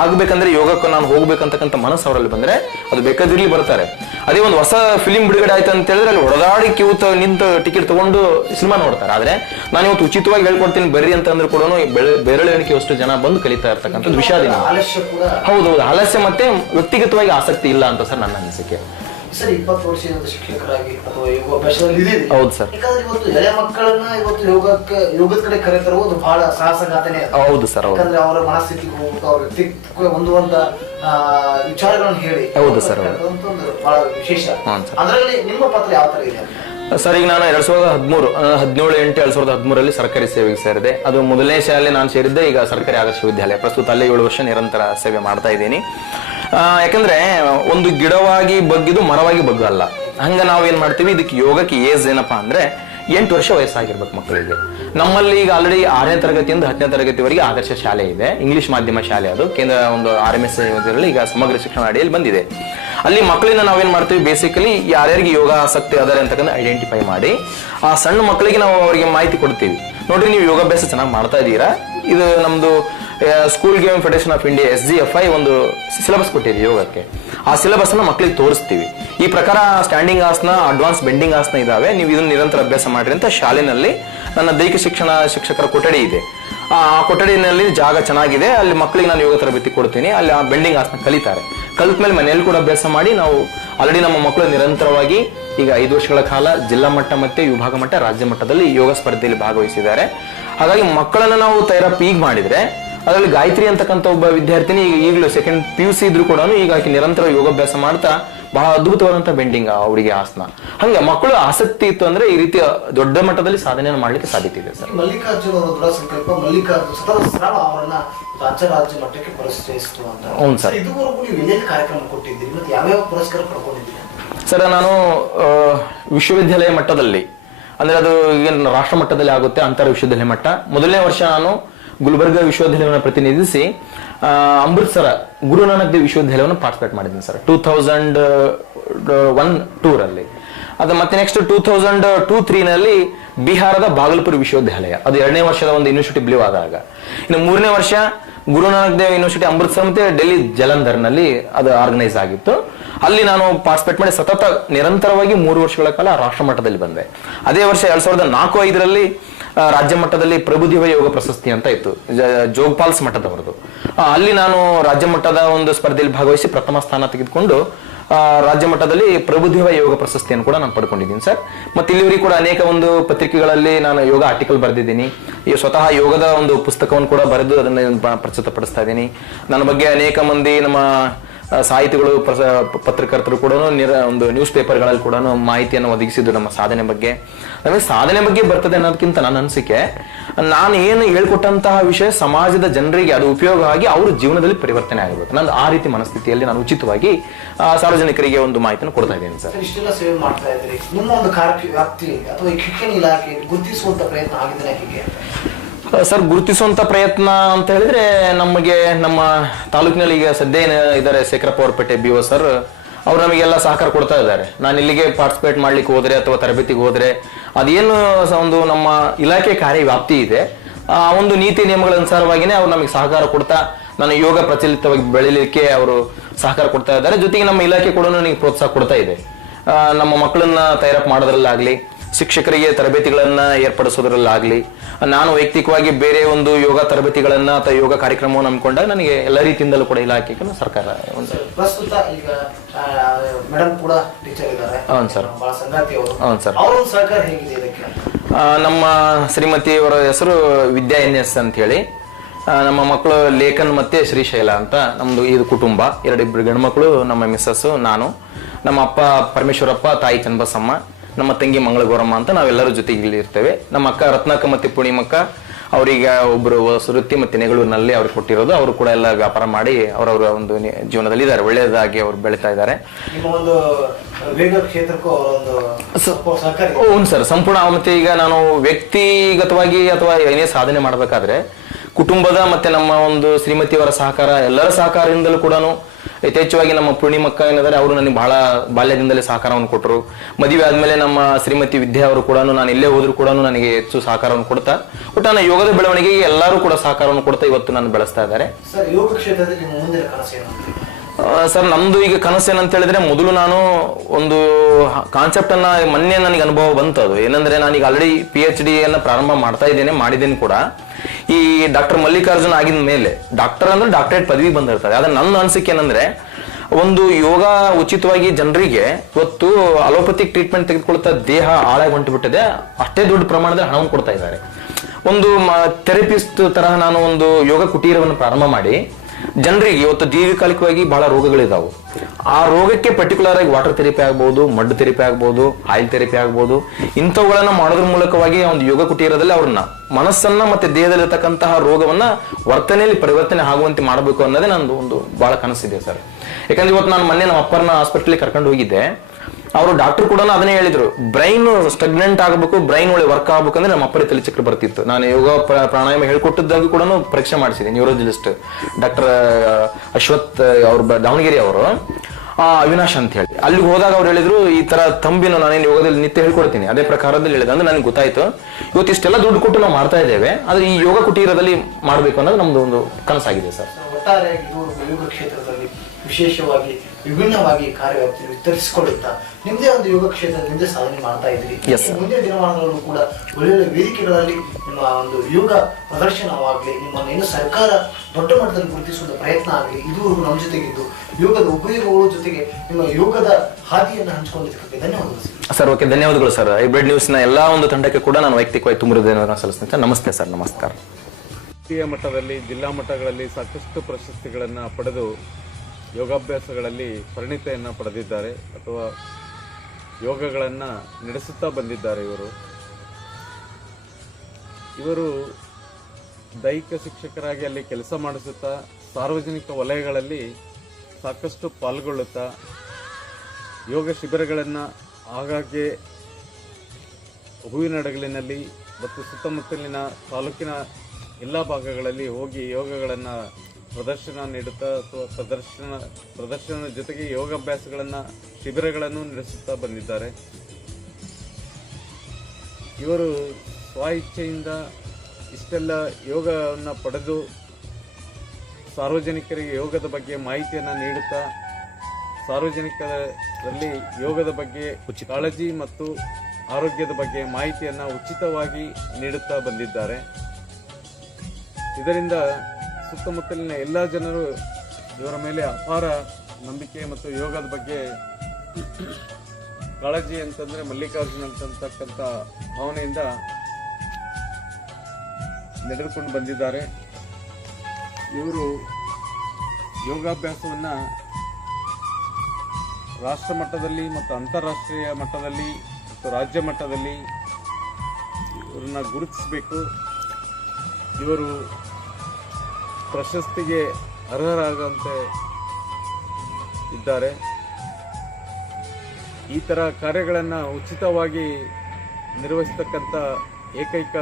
ಆಗ್ಬೇಕಂದ್ರೆ ಯೋಗಕ್ಕೆ ನಾನು ಹೋಗ್ಬೇಕಂತಕ್ಕಂಥ ಮನಸ್ಸು ಅವರಲ್ಲಿ ಬಂದ್ರೆ ಅದು ಬೇಕಾದಿರ್ಲಿ ಬರ್ತಾರೆ. ಅದೇ ಒಂದು ಹೊಸ ಫಿಲಿಂ ಬಿಡುಗಡೆ ಆಯ್ತು ಅಂತ ಹೇಳಿದ್ರೆ ಅಲ್ಲಿ ಹೊಡೆದಾಡಿ ಕಿವುತ ನಿಂತು ಟಿಕೆಟ್ ತಗೊಂಡು ಸಿನಿಮಾ ನೋಡ್ತಾರೆ. ಆದ್ರೆ ನಾನು ಇವತ್ತು ಉಚಿತವಾಗಿ ಹೇಳ್ಕೊಡ್ತೀನಿ ಬರ್ರಿ ಅಂತಂದ್ರೆ ಕೂಡ ಬೆರಳೆಣಿಕೆ ಅಷ್ಟು ಜನ ಬಂದು ಕಲಿತಾ ಇರ್ತಕ್ಕಂಥದ್ದು ವಿಷಾದಿನ. ಹೌದೌದು, ಆಲಸ್ಯ ಮತ್ತೆ ವ್ಯಕ್ತಿಗತವಾಗಿ ಆಸಕ್ತಿ ಇಲ್ಲ ಅಂತ ಸರ್ ನನ್ನ ಅನಿಸಿಕೆ. ಸರ್, 20 ವರ್ಷದಿಂದ ಶಿಕ್ಷಕರಾಗಿ ಅಥವಾ ಯೋಗ ಅಭ್ಯಾಸದಲ್ಲಿ ಇದ್ದೀರಿ. ಹೌದು ಸರ್. ಯಾಕಂದ್ರೆ ಇವತ್ತು ಎಳೆ ಮಕ್ಕಳನ್ನ ಇವತ್ತು ಯೋಗದ ಕಡೆ ಕರೆತರುವುದು ಬಹಳ ಸಾಹಸಗಾತನೇ. ಹೌದು ಸರ್. ಯಾಕಂದ್ರೆ ಅವರ ಮನಸ್ಥಿತಿಗೆ ಹೋಗ್ಬೇಕು, ಅವ್ರ ವ್ಯಕ್ತಿತ್ವ ಹೊಂದುವಂತ ವಿಚಾರಗಳನ್ನು ಹೇಳಿ. ಹೌದು ಸರ್, ಬಹಳ ವಿಶೇಷ. ಅದರಲ್ಲಿ ನಿಮ್ಮ ಪಾತ್ರ ಯಾವ ತರ ಇದೆ ಸರ್? ಈಗ ನಾನು 17/8/2013 ಸರ್ಕಾರಿ ಸೇವೆಗೆ ಸೇರಿದೆ. ಅದು ಮೊದಲನೇ ಶಾಲೆ ನಾನು ಸೇರಿದ್ದೆ ಈಗ ಸರ್ಕಾರಿ ಆದರ್ಶ ವಿದ್ಯಾಲಯ. ಪ್ರಸ್ತುತ ಅಲ್ಲೇ 7 ವರ್ಷ ನಿರಂತರ ಸೇವೆ ಮಾಡ್ತಾ ಇದ್ದೀನಿ. ಯಾಕಂದ್ರೆ ಒಂದು ಗಿಡವಾಗಿ ಬಗ್ಗಿದು ಮರವಾಗಿ ಬಗ್ಗಲ್ಲ. ಹಂಗ ನಾವೇನ್ ಮಾಡ್ತೀವಿ, ಇದಕ್ಕೆ ಯೋಗಕ್ಕೆ ಏಜ್ ಏನಪ್ಪಾ ಅಂದ್ರೆ 8 ವರ್ಷ ವಯಸ್ಸಾಗಿರ್ಬೇಕು ಮಕ್ಕಳಿಗೆ. ನಮ್ಮಲ್ಲಿ ಈಗ ಆಲ್ರೆಡಿ 6ನೇ ತರಗತಿಯಿಂದ 10ನೇ ತರಗತಿವರೆಗೆ ಆದರ್ಶ ಶಾಲೆ ಇದೆ, ಇಂಗ್ಲಿಷ್ ಮಾಧ್ಯಮ ಶಾಲೆ. ಅದು ಕೇಂದ್ರ ಒಂದು RMS ಯೋಜನೆಯಲ್ಲಿ ಈಗ ಸಮಗ್ರ ಶಿಕ್ಷಣ ಅಡಿಯಲ್ಲಿ ಬಂದಿದೆ. ಅಲ್ಲಿ ಮಕ್ಕಳಿಂದ ನಾವೇನ್ ಮಾಡ್ತೀವಿ, ಬೇಸಿಕಲಿ ಯಾರ್ಯಾರಿಗೆ ಯೋಗ ಆಸಕ್ತಿ ಅದಾರೆ ಅಂತಕ್ಕಂಥ ಐಡೆಂಟಿಫೈ ಮಾಡಿ ಆ ಸಣ್ಣ ಮಕ್ಕಳಿಗೆ ನಾವು ಅವರಿಗೆ ಮಾಹಿತಿ ಕೊಡ್ತೀವಿ. ನೋಡ್ರಿ, ನೀವು ಯೋಗಾಭ್ಯಾಸ ಚೆನ್ನಾಗಿ ಮಾಡ್ತಾ ಇದ್ದೀರಾ, ಇದು ನಮ್ದು school game federation of India SGFI ಒಂದು ಸಿಲೆಬಸ್ ಕೊಟ್ಟಿದೆ ಯೋಗಕ್ಕೆ. ಆ ಸಿಲೆಬಸ್ ಅನ್ನ ಮಕ್ಕಳಿಗೆ ತೋರಿಸ್ತೀವಿ. ಈ ಪ್ರಕಾರ ಸ್ಟ್ಯಾಂಡಿಂಗ್ ಆಸನ, ಅಡ್ವಾನ್ಸ್ ಬೆಂಡಿಂಗ್ ಆಸನ ಇದಾವೆ, ನೀವು ಇದನ್ನ ನಿರಂತರ ಅಭ್ಯಾಸ ಮಾಡ್ರಿ ಅಂತ ಶಾಲೆನಲ್ಲಿ ನನ್ನ ದೈಹಿಕ ಶಿಕ್ಷಣ ಶಿಕ್ಷಕರ ಕೊಠಡಿ ಇದೆ. ಆ ಕೊಠಡಿನಲ್ಲಿ ಜಾಗ ಚೆನ್ನಾಗಿದೆ, ಅಲ್ಲಿ ಮಕ್ಕಳಿಗೆ ನಾನು ಯೋಗ ತರಬೇತಿ ಕೊಡ್ತೀನಿ. ಅಲ್ಲಿ ಆ ಬೆಂಡಿಂಗ್ ಆಸನ ಕಲಿತಾರೆ. ಕಲಿತ ಮೇಲೆ ಮನೆಯಲ್ಲಿ ಕೂಡ ಅಭ್ಯಾಸ ಮಾಡಿ ನಾವು ಆಲ್ರೆಡಿ ನಮ್ಮ ಮಕ್ಕಳು ನಿರಂತರವಾಗಿ ಈಗ 5 ವರ್ಷಗಳ ಕಾಲ ಜಿಲ್ಲಾ ಮಟ್ಟ ಮತ್ತೆ ವಿಭಾಗ ಮಟ್ಟ, ರಾಜ್ಯ ಮಟ್ಟದಲ್ಲಿ ಯೋಗ ಸ್ಪರ್ಧೆಯಲ್ಲಿ ಭಾಗವಹಿಸಿದ್ದಾರೆ. ಹಾಗಾಗಿ ಮಕ್ಕಳನ್ನ ನಾವು ತಯಾರಪ್ಪ ಈಗ ಮಾಡಿದ್ರೆ, ಅದರಲ್ಲಿ ಗಾಯತ್ರಿ ಅಂತಕ್ಕಂಥ ಒಬ್ಬ ವಿದ್ಯಾರ್ಥಿನಿ ಈಗಲೂ 2nd PUC ಇದ್ರು ಕೂಡ ಈಗ ಆಕೆ ನಿರಂತರ ಯೋಗಾಭ್ಯಾಸ ಮಾಡ್ತಾ ಬಹಳ ಅದ್ಭುತವಾದಂತ ಬೆಂಡಿಂಗ್ ಅವರಿಗೆ ಆಸನ. ಹಂಗೆ ಮಕ್ಕಳು ಆಸಕ್ತಿ ಇತ್ತು ಅಂದ್ರೆ ಈ ರೀತಿಯ ದೊಡ್ಡ ಮಟ್ಟದಲ್ಲಿ ಸಾಧನೆಯನ್ನು ಮಾಡ್ಲಿಕ್ಕೆ ಸಾಧ್ಯತೆ ಇದೆ ಸರ್. ಮಲ್ಲಿಕಾರ್ಜುನ ಅವರ ದೃಢ ಸಂಕಲ್ಪ ಮಲ್ಲಿಕಾರ್ಜುನ ಸತತ ಅವರನ್ನ ರಾಜ್ಯ ಮಟ್ಟಕ್ಕೆ ಪರಿಚಯಿಸಿತು ಅಂತ. ಹೌದು ಸರ್. ಇದುವರೆಗೂ ನೀವು ಏನೇನು ಕಾರ್ಯಕ್ರಮ ಕೊಟ್ಟಿದ್ದೀರಿ ಮತ್ತು ಯಾವ್ಯಾವ ಪುರಸ್ಕಾರ ಪಡ್ಕೊಂಡಿದ್ದೀರಿ ಸರ್? ನಾನು ವಿಶ್ವವಿದ್ಯಾಲಯ ಮಟ್ಟದಲ್ಲಿ ಅಂದ್ರೆ ಅದು ಏನು ರಾಷ್ಟ್ರ ಮಟ್ಟದಲ್ಲಿ ಆಗುತ್ತೆ, ಅಂತರ ವಿಶ್ವವಿದ್ಯಾಲಯ ಮಟ್ಟ. ಮೊದಲನೇ ವರ್ಷ ನಾನು ಗುಲ್ಬರ್ಗ ವಿಶ್ವವಿದ್ಯಾಲಯವನ್ನು ಪ್ರತಿನಿಧಿಸಿ ಅಮೃತ್ಸರ ಗುರು ನಾನಕ್ ದೇವ್ ವಿಶ್ವವಿದ್ಯಾಲಯವನ್ನು ಪಾರ್ಟಿಸಿಪೇಟ್ ಮಾಡಿದ್ದೀನಿ ಸರ್ 2001 ಟೂರಲ್ಲಿ. ಅದು ಮತ್ತೆ ನೆಕ್ಸ್ಟ್ 2002-03 ಬಿಹಾರದ ಬಾಗಲ್ಪುರ್ ವಿಶ್ವವಿದ್ಯಾಲಯ, ಅದು 2ನೇ ವರ್ಷದ ಒಂದು ಯೂನಿವರ್ಸಿಟಿ ಬ್ಲೀವ್ ಆದಾಗ. ಇನ್ನು 3ನೇ ವರ್ಷ ಗುರು ನಾನಕ್ ದೇವ್ ಯೂನಿವರ್ಸಿಟಿ ಅಮೃತ್ಸರ್ ಮತ್ತೆ ಡೆಲ್ಲಿ ಜಲಂಧರ್ನಲ್ಲಿ ಅದು ಆರ್ಗನೈಸ್ ಆಗಿತ್ತು. ಅಲ್ಲಿ ನಾನು ಪಾರ್ಟಿಸಿಪೇಟ್ ಮಾಡಿ ಸತತ ನಿರಂತರವಾಗಿ 3 ವರ್ಷಗಳ ಕಾಲ ರಾಷ್ಟ್ರ ಮಟ್ಟದಲ್ಲಿ ಬಂದೆ. ಅದೇ ವರ್ಷ 2004-05 ರಾಜ್ಯ ಮಟ್ಟದಲ್ಲಿ ಪ್ರಭುದೇವ ಯೋಗ ಪ್ರಶಸ್ತಿ ಅಂತ ಇತ್ತು, ಜೋಗ್ಪಾಲ್ಸ್ ಮಟ್ಟದವರದು. ಅಲ್ಲಿ ನಾನು ರಾಜ್ಯ ಮಟ್ಟದ ಒಂದು ಸ್ಪರ್ಧೆಯಲ್ಲಿ ಭಾಗವಹಿಸಿ ಪ್ರಥಮ ಸ್ಥಾನ ತೆಗೆದುಕೊಂಡು ರಾಜ್ಯ ಮಟ್ಟದಲ್ಲಿ ಪ್ರಭುದೇವ ಯೋಗ ಪ್ರಶಸ್ತಿಯನ್ನು ಕೂಡ ನಾನು ಪಡ್ಕೊಂಡಿದ್ದೀನಿ ಸರ್. ಮತ್ತೆ ಇಲ್ಲಿವರೆಗೂ ಕೂಡ ಅನೇಕ ಒಂದು ಪತ್ರಿಕೆಗಳಲ್ಲಿ ನಾನು ಯೋಗ ಆರ್ಟಿಕಲ್ ಬರೆದಿದ್ದೀನಿ. ಈ ಸ್ವತಃ ಯೋಗದ ಒಂದು ಪುಸ್ತಕವನ್ನು ಕೂಡ ಬರೆದು ಅದನ್ನು ಪ್ರಸ್ತುತಪಡಿಸ್ತಾ ಇದ್ದೀನಿ. ನನ್ನ ಬಗ್ಗೆ ಅನೇಕ ಮಂದಿ ನಮ್ಮ ಸಾಹಿತಿಗಳು ಪತ್ರಕರ್ತರು ಕೂಡ ಒಂದು ನ್ಯೂಸ್ ಪೇಪರ್ಗಳಲ್ಲಿ ಕೂಡ ಮಾಹಿತಿಯನ್ನು ಒದಗಿಸಿದ್ದು ನಮ್ಮ ಸಾಧನೆ ಬಗ್ಗೆ. ನಮಗೆ ಸಾಧನೆ ಬಗ್ಗೆ ಬರ್ತದೆ ಅನ್ನೋದಕ್ಕಿಂತ ನನ್ನ ಅನಿಸಿಕೆ, ನಾನು ಏನು ಹೇಳ್ಕೊಟ್ಟಂತಹ ವಿಷಯ ಸಮಾಜದ ಜನರಿಗೆ ಅದು ಉಪಯೋಗ ಆಗಿ ಅವ್ರ ಜೀವನದಲ್ಲಿ ಪರಿವರ್ತನೆ ಆಗಬೇಕು. ನಾನು ಆ ರೀತಿ ಮನಸ್ಥಿತಿಯಲ್ಲಿ ನಾನು ಉಚಿತವಾಗಿ ಸಾರ್ವಜನಿಕರಿಗೆ ಒಂದು ಮಾಹಿತಿಯನ್ನು ಕೊಡ್ತಾ ಇದ್ದೇನೆ ಸರ್. ಇಷ್ಟೆಲ್ಲ ಸೇವೆ ಮಾಡ್ತಾ ಇದ್ರಿ, ನಿಮ್ಮ ಒಂದು ಕಾರ್ಯ ವ್ಯಾಪ್ತಿ ಅಥವಾ ಈ ಶಿಕ್ಷಣ ಇಲಾಖೆ ಗುರುತಿಸುವಂತ ಪ್ರಯತ್ನ ಆಗಿದೆ ಹೇಗೆ ಸರ್? ಗುರುತಿಸುವಂತ ಪ್ರಯತ್ನ ಅಂತ ಹೇಳಿದ್ರೆ, ನಮಗೆ ನಮ್ಮ ತಾಲೂಕಿನಲ್ಲಿ ಈಗ ಸದ್ಯ ಇದ್ದಾರೆ ಶೇಖರಪ್ಪ ಅವರಪೇಟೆ BO ಸರ್, ಅವ್ರು ನಮಗೆಲ್ಲ ಸಹಕಾರ ಕೊಡ್ತಾ ಇದ್ದಾರೆ. ನಾನು ಇಲ್ಲಿಗೆ ಪಾರ್ಟಿಸಿಪೇಟ್ ಮಾಡ್ಲಿಕ್ಕೆ ಹೋದ್ರೆ ಅಥವಾ ತರಬೇತಿಗೆ ಹೋದ್ರೆ ಅದೇನು ಒಂದು ನಮ್ಮ ಇಲಾಖೆ ಕಾರ್ಯ ವ್ಯಾಪ್ತಿ ಇದೆ, ಆ ಒಂದು ನೀತಿ ನಿಯಮಗಳ ಅನುಸಾರವಾಗಿನೇ ಅವ್ರು ನಮಗೆ ಸಹಕಾರ ಕೊಡ್ತಾ ನಾನು ಯೋಗ ಪ್ರಚಲಿತವಾಗಿ ಬೆಳಿಲಿಕ್ಕೆ ಅವರು ಸಹಕಾರ ಕೊಡ್ತಾ ಇದ್ದಾರೆ. ಜೊತೆಗೆ ನಮ್ಮ ಇಲಾಖೆ ಕೂಡ ನನಗೆ ಪ್ರೋತ್ಸಾಹ ಕೊಡ್ತಾ ಇದೆ. ನಮ್ಮ ಮಕ್ಕಳನ್ನ ತಯಾರಪ್ ಮಾಡೋದ್ರಲ್ಲಾಗ್ಲಿ, ಶಿಕ್ಷಕರಿಗೆ ತರಬೇತಿಗಳನ್ನ ಏರ್ಪಡಿಸೋದ್ರಲ್ಲಾಗ್ಲಿ, ನಾನು ವೈಯಕ್ತಿಕವಾಗಿ ಬೇರೆ ಒಂದು ಯೋಗ ತರಬೇತಿಗಳನ್ನ ಅಥವಾ ಯೋಗ ಕಾರ್ಯಕ್ರಮವನ್ನು ಹಮ್ಮಿಕೊಂಡಾಗ ನನಗೆ ಎಲ್ಲ ರೀತಿಯಿಂದಲೂ ಕೂಡ ಇಲಾಖೆಗೆ ಸರ್ಕಾರ ಪ್ರಸ್ತುತ ಈಗ ಮೇಡಮ್ ಕೂಡ ಟೀಚರ್ ಇದ್ದಾರೆ. ಹೌದು ಸರ್. ಹೌದು ಸರ್. ಅವರ ಸಹಕಾರ ಹೇಗಿದೆ ಇದಕ್ಕೆ? ನಮ್ಮ ಶ್ರೀಮತಿಯವರ ಹೆಸರು ವಿದ್ಯಾ NS ಅಂತ ಹೇಳಿ. ನಮ್ಮ ಮಕ್ಕಳು ಲೇಖನ್ ಮತ್ತೆ ಶ್ರೀಶೈಲ ಅಂತ. ನಮ್ದು ಇದು ಕುಟುಂಬ, 2 ಗಂಡು ಮಕ್ಕಳು, ನಮ್ಮ ಮಿಸ್ಸಸ್, ನಾನು, ನಮ್ಮ ಅಪ್ಪ ಪರಮೇಶ್ವರಪ್ಪ, ತಾಯಿ ಚನ್ನಬಸಮ್ಮ, ನಮ್ಮ ತಂಗಿ ಮಂಗಳಗೌರಮ್ಮ ಅಂತ ನಾವೆಲ್ಲರೂ ಜೊತೆಗೆ ಇಲ್ಲಿ ಇರ್ತೇವೆ. ನಮ್ಮ ಅಕ್ಕ ರತ್ನಕ್ಕ ಮತ್ತೆ ಪೂರ್ಣಿಮಕ್ಕ, ಅವ್ರೀಗ ಒಬ್ರು ವೃತ್ತಿ ಮತ್ತೆ ನೆಗಳೂರಿನಲ್ಲಿ ಅವ್ರಿಗೆ ಕೊಟ್ಟಿರೋದು. ಅವರು ಕೂಡ ಎಲ್ಲ ವ್ಯಾಪಾರ ಮಾಡಿ ಅವರವರ ಒಂದು ಜೀವನದಲ್ಲಿ ಇದ್ದಾರೆ, ಒಳ್ಳೆಯದಾಗಿ ಅವ್ರು ಬೆಳೀತಾ ಇದ್ದಾರೆ. ಹ್ಞೂ ಸರ್, ಸಂಪೂರ್ಣ. ಮತ್ತೆ ಈಗ ನಾನು ವ್ಯಕ್ತಿಗತವಾಗಿ ಅಥವಾ ಏನೇ ಸಾಧನೆ ಮಾಡಬೇಕಾದ್ರೆ ಕುಟುಂಬದ ಮತ್ತೆ ನಮ್ಮ ಒಂದು ಶ್ರೀಮತಿಯವರ ಸಹಕಾರ, ಎಲ್ಲರ ಸಹಕಾರದಿಂದಲೂ ಕೂಡ ಯಥೇಚ್ಛವಾಗಿ ನಮ್ಮ ಪೂರ್ಣಿಮಕ್ಕ ಏನಿದ್ದಾರೆ ಅವರು ನನಗೆ ಬಹಳ ಬಾಲ್ಯದಿಂದಲೇ ಸಹಕಾರವನ್ನು ಕೊಟ್ಟರು. ಮದುವೆ ಆದ್ಮೇಲೆ ನಮ್ಮ ಶ್ರೀಮತಿ ವಿದ್ಯಾ ಅವರು ಕೂಡ ನಾನು ಎಲ್ಲೇ ಹೋದ್ರು ಕೂಡ ನನಗೆ ಹೆಚ್ಚು ಸಹಕಾರವನ್ನು ಕೊಡ್ತಾ, ಒಟ್ಟು ನನ್ನ ಯೋಗದ ಬೆಳವಣಿಗೆಗೆ ಎಲ್ಲರೂ ಕೂಡ ಸಹಕಾರವನ್ನು ಕೊಡ್ತಾ ಇವತ್ತು ನಾನು ಬೆಳೆಸ್ತಾ ಇದ್ದಾರೆ. ಸರ್, ನಮ್ದು ಈಗ ಕನಸು ಏನಂತ ಹೇಳಿದ್ರೆ, ಮೊದಲು ನಾನು ಒಂದು ಕಾನ್ಸೆಪ್ಟ್ ಅನ್ನ ಮೊನ್ನೆ ನನಗೆ ಅನುಭವ ಬಂತು. ಅದು ಏನಂದ್ರೆ, ನಾನೀಗ ಆಲ್ರೆಡಿ PhD ಪ್ರಾರಂಭ ಮಾಡಿದ್ದೇನೆ ಕೂಡ. ಈ ಡಾಕ್ಟರ್ ಮಲ್ಲಿಕಾರ್ಜುನ್ ಆಗಿದ ಮೇಲೆ, ಡಾಕ್ಟರ್ ಅಂದ್ರೆ ಡಾಕ್ಟರೇಟ್ ಪದವಿ ಬಂದಿರ್ತದೆ. ಆದ್ರೆ ನನ್ನ ಅನಿಸಿಕೆ ಏನಂದ್ರೆ, ಒಂದು ಯೋಗ ಉಚಿತವಾಗಿ ಜನರಿಗೆ ಇವತ್ತು ಅಲೋಪತಿಕ್ ಟ್ರೀಟ್ಮೆಂಟ್ ತೆಗೆದುಕೊಳ್ತಾ ದೇಹ ಹಾಳಾಗಿ ಹೊಂಟುಬಿಟ್ಟಿದೆ, ಅಷ್ಟೇ ದೊಡ್ಡ ಪ್ರಮಾಣದಲ್ಲಿ ಹಣವನ್ನು ಕೊಡ್ತಾ ಇದ್ದಾರೆ. ಒಂದು ಥೆರಪಿಸ್ಟ್ ತರಹ ನಾನು ಒಂದು ಯೋಗ ಕುಟೀರವನ್ನು ಪ್ರಾರಂಭ ಮಾಡಿ ಜನರಿಗೆ ಇವತ್ತು ದೀರ್ಘಕಾಲಿಕವಾಗಿ ಬಹಳ ರೋಗಗಳಿದಾವೆ. ಆ ರೋಗಕ್ಕೆ ಪರ್ಟಿಕ್ಯುಲರ್ ಆಗಿ ವಾಟರ್ ಥೆರಪಿ ಆಗ್ಬಹುದು, ಮಡ್ ಥೆರಪಿ ಆಗ್ಬಹುದು, ಆಯಿಲ್ ಥೆರಪಿ ಆಗ್ಬಹುದು, ಇಂಥವುಗಳನ್ನ ಮಾಡೋದ್ರ ಮೂಲಕವಾಗಿ ಒಂದು ಯೋಗ ಕುಟೀರದಲ್ಲಿ ಅವ್ರನ್ನ ಮನಸ್ಸನ್ನ ಮತ್ತೆ ದೇಹದಲ್ಲಿರ್ತಕ್ಕಂತಹ ರೋಗವನ್ನ ವರ್ತನೆಯಲ್ಲಿ ಪರಿವರ್ತನೆ ಆಗುವಂತೆ ಮಾಡಬೇಕು ಅನ್ನೋದೇ ನಂದು ಒಂದು ಬಹಳ ಕನಸಿದೆ ಸರ್. ಯಾಕಂದ್ರೆ ಇವತ್ತು ನಾನು ಮೊನ್ನೆ ನಮ್ಮ ಅಪ್ಪರನ್ನ ಹಾಸ್ಪಿಟಲ್ ಕರ್ಕೊಂಡು ಹೋಗಿದ್ದೆ. ಅವರು ಡಾಕ್ಟರ್ ಕೂಡ ಅದನ್ನೇ ಹೇಳಿದ್ರು, ಬ್ರೈನ್ ಸ್ಟಗ್ನೆಂಟ್ ಆಗಬೇಕು, ಬ್ರೈನ್ ಒಳ್ಳೆ ವರ್ಕ್ ಆಗ್ಬೇಕಂದ್ರೆ ನಮ್ಮ ಅಪ್ಪರ ತಲೆ ಚಕ್ರ ಬರ್ತಿತ್ತು. ನಾನು ಯೋಗ ಪ್ರಾಣಾಯಾಮ ಹೇಳ್ಕೊಟ್ಟಿದ್ದಾಗಿ ಕೂಡ ಪರೀಕ್ಷೆ ಮಾಡಿಸಿದೆ. ನ್ಯೂರೋಲಜಿಸ್ಟ್ ಡಾಕ್ಟರ್ ಅಶ್ವಥ್ ಅವ್ರ ದಾವಣಗೆರೆ ಅವರು, ಅವಿನಾಶ್ ಅಂತ ಹೇಳಿ. ಅಲ್ಲಿಗೆ ಹೋದಾಗ ಅವ್ರು ಹೇಳಿದ್ರು, ಈ ತರ ತಂಬಿನ ನಾನೇನು ಯೋಗದಲ್ಲಿ ನಿತ್ಯ ಹೇಳ್ಕೊಡ್ತೀನಿ, ಅದೇ ಪ್ರಕಾರದಲ್ಲಿ ಹೇಳಿದ. ಅಂದ್ರೆ ನನಗೆ ಗೊತ್ತಾಯ್ತು, ಇವತ್ತು ಇಷ್ಟೆಲ್ಲ ದುಡ್ಡು ಕೊಟ್ಟು ನಾವು ಮಾಡ್ತಾ ಇದ್ದೇವೆ, ಆದ್ರೆ ಈ ಯೋಗ ಕುಟೀರದಲ್ಲಿ ಮಾಡ್ಬೇಕು ಅನ್ನೋದು ನಮ್ದು ಒಂದು ಕನಸಾಗಿದೆ ಸರ್. ಒಟ್ಟಾರೆಯಾಗಿ ಯೋಗ ಕ್ಷೇತ್ರದಲ್ಲಿ ವಿಶೇಷವಾಗಿ ವಿಭಿನ್ನವಾಗಿ ಕಾರ್ಯವ್ಯಾಪ್ತಿ ವಿಸ್ತರಿಸಿಕೊಳ್ಳುತ್ತಾ ನಿಮ್ದೇ ಒಂದು ಯೋಗ ಕ್ಷೇತ್ರದಲ್ಲಿ ನಿಮ್ದೇ ಸಾಧನೆ ಮಾಡ್ತಾ ಇದ್ರಿ. ಮುಂದಿನ ದಿನಮಾನಗಳಲ್ಲೂ ಕೂಡ ಒಳ್ಳೊಳ್ಳೆ ವೇದಿಕೆಗಳಲ್ಲಿ ನಿಮ್ಮ ಒಂದು ಯೋಗ ಪ್ರದರ್ಶನವಾಗಲಿ, ನಿಮ್ಮನ್ನು ಏನು ಸರ್ಕಾರ ದೊಡ್ಡ ಮಟ್ಟದಲ್ಲಿ ಗುರುತಿಸುವ ಪ್ರಯತ್ನ ಆಗಲಿ, ಇದುವರೆಗೂ ನಮ್ಮ ಜೊತೆಗಿದ್ದು ಯೋಗದ ಉಪಯೋಗಗಳ ಜೊತೆಗೆ ನಿಮ್ಮ ಯೋಗದ ಹಾದಿಯನ್ನು ಹಂಚಿಕೊಂಡಿದ್ದಕ್ಕೆ ಧನ್ಯವಾದಗಳು ಸರ್. ಓಕೆ, ಧನ್ಯವಾದಗಳು ಸರ್. ಹೈಬ್ರಿಡ್ ನ್ಯೂಸ್ನ ಎಲ್ಲಾ ಒಂದು ತಂಡಕ್ಕೆ ಕೂಡ ನಾನು ವೈಯಕ್ತಿಕವಾಗಿ ತುಂಬ ಧನ್ಯವಾದ ಸಲ್ಲಿಸ್ತೇನೆ. ನಮಸ್ತೆ ಸರ್. ನಮಸ್ಕಾರ. ರಾಷ್ಟ್ರೀಯ ಮಟ್ಟದಲ್ಲಿ, ಜಿಲ್ಲಾ ಮಟ್ಟಗಳಲ್ಲಿ ಸಾಕಷ್ಟು ಪ್ರಶಸ್ತಿಗಳನ್ನು ಪಡೆದು ಯೋಗಾಭ್ಯಾಸಗಳಲ್ಲಿ ಪರಿಣಿತಿಯನ್ನು ಪಡೆದಿದ್ದಾರೆ ಅಥವಾ ಯೋಗಗಳನ್ನು ನಡೆಸುತ್ತಾ ಬಂದಿದ್ದಾರೆ. ಇವರು ದೈಹಿಕ ಶಿಕ್ಷಕರಾಗಿ ಅಲ್ಲಿ ಕೆಲಸ ಮಾಡಿಸುತ್ತಾ ಸಾರ್ವಜನಿಕ ವಲಯಗಳಲ್ಲಿ ಸಾಕಷ್ಟು ಪಾಲ್ಗೊಳ್ಳುತ್ತಾ ಯೋಗ ಶಿಬಿರಗಳನ್ನು ಆಗಾಗ್ಗೆ ಹೂವಿನಡಗಲಿನಲ್ಲಿ ಮತ್ತು ಸುತ್ತಮುತ್ತಲಿನ ತಾಲೂಕಿನ ಎಲ್ಲ ಭಾಗಗಳಲ್ಲಿ ಹೋಗಿ ಯೋಗಗಳನ್ನು ಪ್ರದರ್ಶನ ನೀಡುತ್ತಾ ಅಥವಾ ಪ್ರದರ್ಶನದ ಜೊತೆಗೆ ಯೋಗಾಭ್ಯಾಸಗಳನ್ನು ಶಿಬಿರಗಳನ್ನು ನಡೆಸುತ್ತಾ ಬಂದಿದ್ದಾರೆ. ಇವರು ಸ್ವ ಇಚ್ಛೆಯಿಂದ ಇಷ್ಟೆಲ್ಲ ಯೋಗವನ್ನು ಪಡೆದು ಸಾರ್ವಜನಿಕರಿಗೆ ಯೋಗದ ಬಗ್ಗೆ ಮಾಹಿತಿಯನ್ನು ನೀಡುತ್ತಾ ಸಾರ್ವಜನಿಕರಲ್ಲಿ ಯೋಗದ ಬಗ್ಗೆ ಕಾಳಜಿ ಮತ್ತು ಆರೋಗ್ಯದ ಬಗ್ಗೆ ಮಾಹಿತಿಯನ್ನು ಉಚಿತವಾಗಿ ನೀಡುತ್ತಾ ಬಂದಿದ್ದಾರೆ. ಇದರಿಂದ ಸುತ್ತಮುತ್ತಲಿನ ಎಲ್ಲ ಜನರು ಇವರ ಮೇಲೆ ಅಪಾರ ನಂಬಿಕೆ ಮತ್ತು ಯೋಗದ ಬಗ್ಗೆ ಕಾಳಜಿ ಅಂತಂದ್ರೆ ಮಲ್ಲಿಕಾರ್ಜುನ್ ಅಂತಕ್ಕಂಥ ಭಾವನೆಯಿಂದ ನಡೆದುಕೊಂಡು ಬಂದಿದ್ದಾರೆ. ಇವರು ಯೋಗಾಭ್ಯಾಸವನ್ನ ರಾಷ್ಟ್ರ ಮಟ್ಟದಲ್ಲಿ ಮತ್ತು ಅಂತಾರಾಷ್ಟ್ರೀಯ ಮಟ್ಟದಲ್ಲಿ ಮತ್ತು ರಾಜ್ಯ ಮಟ್ಟದಲ್ಲಿ ಇವರನ್ನ ಗುರುತಿಸಬೇಕು. ಇವರು ಪ್ರಶಸ್ತಿಗೆ ಅರ್ಹರಾಗಂತೆ ಇದ್ದಾರೆ. ಈ ಥರ ಕಾರ್ಯಗಳನ್ನು ಉಚಿತವಾಗಿ ನಿರ್ವಹಿಸತಕ್ಕಂಥ ಏಕೈಕ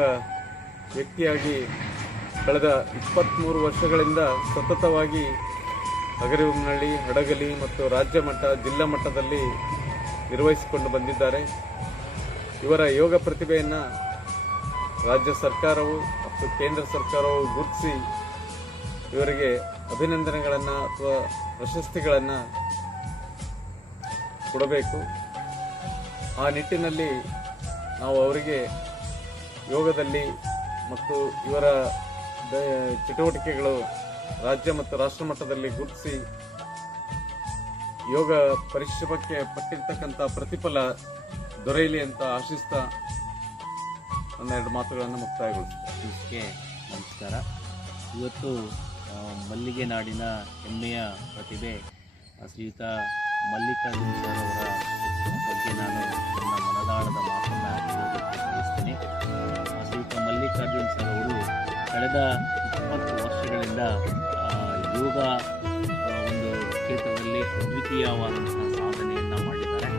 ವ್ಯಕ್ತಿಯಾಗಿ ಕಳೆದ 23 ವರ್ಷಗಳಿಂದ ಸತತವಾಗಿ ಹಗರಿಬೊಮ್ಮನಹಳ್ಳಿ, ಹಡಗಲಿ ಮತ್ತು ರಾಜ್ಯ ಮಟ್ಟ, ಜಿಲ್ಲಾ ಮಟ್ಟದಲ್ಲಿ ನಿರ್ವಹಿಸಿಕೊಂಡು ಬಂದಿದ್ದಾರೆ. ಇವರ ಯೋಗ ಪ್ರತಿಭೆಯನ್ನು ರಾಜ್ಯ ಸರ್ಕಾರವು ಮತ್ತು ಕೇಂದ್ರ ಸರ್ಕಾರವು ಗುರುತಿಸಿ ಇವರಿಗೆ ಅಭಿನಂದನೆಗಳನ್ನು ಅಥವಾ ಪ್ರಶಸ್ತಿಗಳನ್ನು ಕೊಡಬೇಕು. ಆ ನಿಟ್ಟಿನಲ್ಲಿ ನಾವು ಅವರಿಗೆ ಯೋಗದಲ್ಲಿ ಮತ್ತು ಇವರ ಚಟುವಟಿಕೆಗಳು ರಾಜ್ಯ ಮತ್ತು ರಾಷ್ಟ್ರ ಮಟ್ಟದಲ್ಲಿ ಗುರುತಿಸಿ ಯೋಗ ಪರಿಶ್ರಮಕ್ಕೆ ಪಟ್ಟಿರ್ತಕ್ಕಂಥ ಪ್ರತಿಫಲ ದೊರೆಯಲಿ ಅಂತ ಆಶಿಸ್ತಾ ಒಂದೆರಡು ಮಾತುಗಳನ್ನು ಮುಕ್ತಾಯಗೊಳಿಸ್ತಾರೆ. ನಮಸ್ಕಾರ. ಇವತ್ತು ಮಲ್ಲಿಗೆ ನಾಡಿನ ಹೆಮ್ಮೆಯ ಪ್ರತಿಭೆ ಶ್ರೀಯುತ ಮಲ್ಲಿಕಾರ್ಜುನ್ ಸರ್ ಅವರ ಬಗ್ಗೆ ನಾನು ನನ್ನ ಮನದಾಳದ ಮಾತನ್ನು ಹೇಳೋದಕ್ಕೆ ಬಯಸ್ತೀನಿ. ಶ್ರೀಯುತ ಮಲ್ಲಿಕಾರ್ಜುನ್ ಸರ್ ಅವರು ಕಳೆದ 20 ವರ್ಷಗಳಿಂದ ಯೋಗ ಒಂದು ಕ್ಷೇತ್ರದಲ್ಲಿ ಅದ್ವಿತೀಯವಾದಂತಹ ಸಾಧನೆಯನ್ನು ಮಾಡಿದ್ದಾರೆ.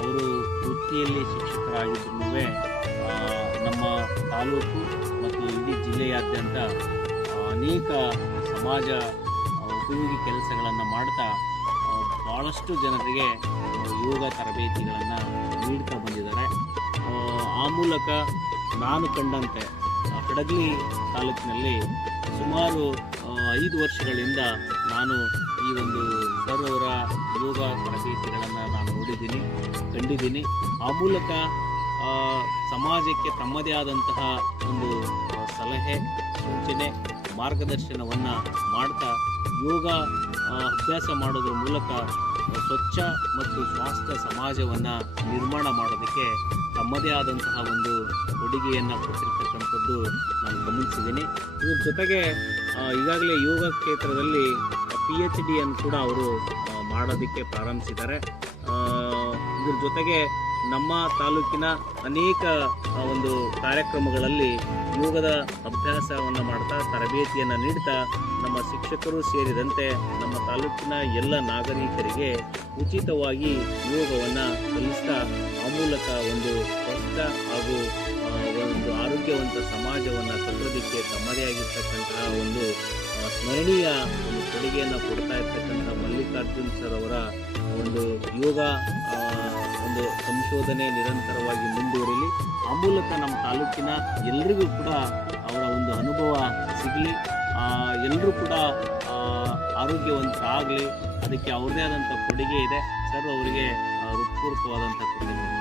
ಅವರು ವೃತ್ತಿಯಲ್ಲಿ ಶಿಕ್ಷಕರಾಗಿದ್ದರೂ ನಮ್ಮ ತಾಲೂಕು ಮತ್ತು ಇಡೀ ಜಿಲ್ಲೆಯಾದ್ಯಂತ ಅನೇಕ ಸಮಾಜ ಉಪಯೋಗಿ ಕೆಲಸಗಳನ್ನು ಮಾಡ್ತಾ ಭಾಳಷ್ಟು ಜನರಿಗೆ ಯೋಗ ತರಬೇತಿಗಳನ್ನು ನೀಡ್ತಾ ಬಂದಿದ್ದಾರೆ. ಆ ಮೂಲಕ ನಾನು ಕಂಡಂತೆ ಹಡಗಲಿ ತಾಲೂಕಿನಲ್ಲಿ ಸುಮಾರು 5 ವರ್ಷಗಳಿಂದ ನಾನು ಈ ಒಂದು ಸರ್ ಅವರ ಯೋಗ ತರಬೇತಿಗಳನ್ನು ನಾನು ನೋಡಿದ್ದೀನಿ, ಕಂಡಿದ್ದೀನಿ. ಆ ಮೂಲಕ ಸಮಾಜಕ್ಕೆ ತಮ್ಮದೇ ಆದಂತಹ ಒಂದು ಸಲಹೆ, ಸೂಚನೆ, ಮಾರ್ಗದರ್ಶನವನ್ನು ಮಾಡ್ತಾ ಯೋಗ ಅಭ್ಯಾಸ ಮಾಡೋದ್ರ ಮೂಲಕ ಸ್ವಚ್ಛ ಮತ್ತು ಸ್ವಾಸ್ಥ್ಯ ಸಮಾಜವನ್ನು ನಿರ್ಮಾಣ ಮಾಡೋದಕ್ಕೆ ತಮ್ಮದೇ ಆದಂತಹ ಒಂದು ಕೊಡುಗೆಯನ್ನು ಕೊಟ್ಟಿರ್ತಕ್ಕಂಥದ್ದು ನಾನು ಗಮನಿಸಿದ್ದೀನಿ. ಇದ್ರ ಜೊತೆಗೆ ಈಗಾಗಲೇ ಯೋಗ ಕ್ಷೇತ್ರದಲ್ಲಿ PhD ಅನ್ನು ಕೂಡ ಅವರು ಮಾಡೋದಕ್ಕೆ ಪ್ರಾರಂಭಿಸಿದ್ದಾರೆ. ಇದ್ರ ಜೊತೆಗೆ ನಮ್ಮ ತಾಲೂಕಿನ ಅನೇಕ ಒಂದು ಕಾರ್ಯಕ್ರಮಗಳಲ್ಲಿ ಯೋಗದ ಅಭ್ಯಾಸವನ್ನು ಮಾಡ್ತಾ ತರಬೇತಿಯನ್ನು ನೀಡ್ತಾ ನಮ್ಮ ಶಿಕ್ಷಕರು ಸೇರಿದಂತೆ ನಮ್ಮ ತಾಲೂಕಿನ ಎಲ್ಲ ನಾಗರಿಕರಿಗೆ ಉಚಿತವಾಗಿ ಯೋಗವನ್ನು ಕಲಿಸ್ತಾ ಆ ಮೂಲಕ ಒಂದು ಸ್ವಸ್ಥ ಹಾಗೂ ಒಂದು ಆರೋಗ್ಯವಂತ ಸಮಾಜವನ್ನು ಕಟ್ಟೋದಕ್ಕೆ ತಮ್ಮದೇ ಆಗಿರ್ತಕ್ಕಂತಹ ಒಂದು ಸ್ಮರಣೀಯ ಒಂದು ಕೊಡುಗೆಯನ್ನು ಕೊಡ್ತಾ ಇರ್ತಕ್ಕಂಥ ಮಲ್ಲಿಕಾರ್ಜುನ್ ಸರ್ ಅವರ ಒಂದು ಯೋಗ ಒಂದು ಸಂಶೋಧನೆ ನಿರಂತರವಾಗಿ ಮುಂದುವರಿಲಿ. ಆ ಮೂಲಕ ನಮ್ಮ ತಾಲೂಕಿನ ಎಲ್ರಿಗೂ ಕೂಡ ಅವರ ಒಂದು ಅನುಭವ ಸಿಗಲಿ, ಎಲ್ಲರೂ ಕೂಡ ಆರೋಗ್ಯವಂತರಾಗಲಿ. ಅದಕ್ಕೆ ಅವ್ರದ್ದೇ ಆದಂಥ ಕೊಡುಗೆ ಇದೆ. ಸರ್ ಅವರಿಗೆ ಹೃತ್ಪೂರ್ವಕವಾದಂಥ ಕೃತಜ್ಞತೆ.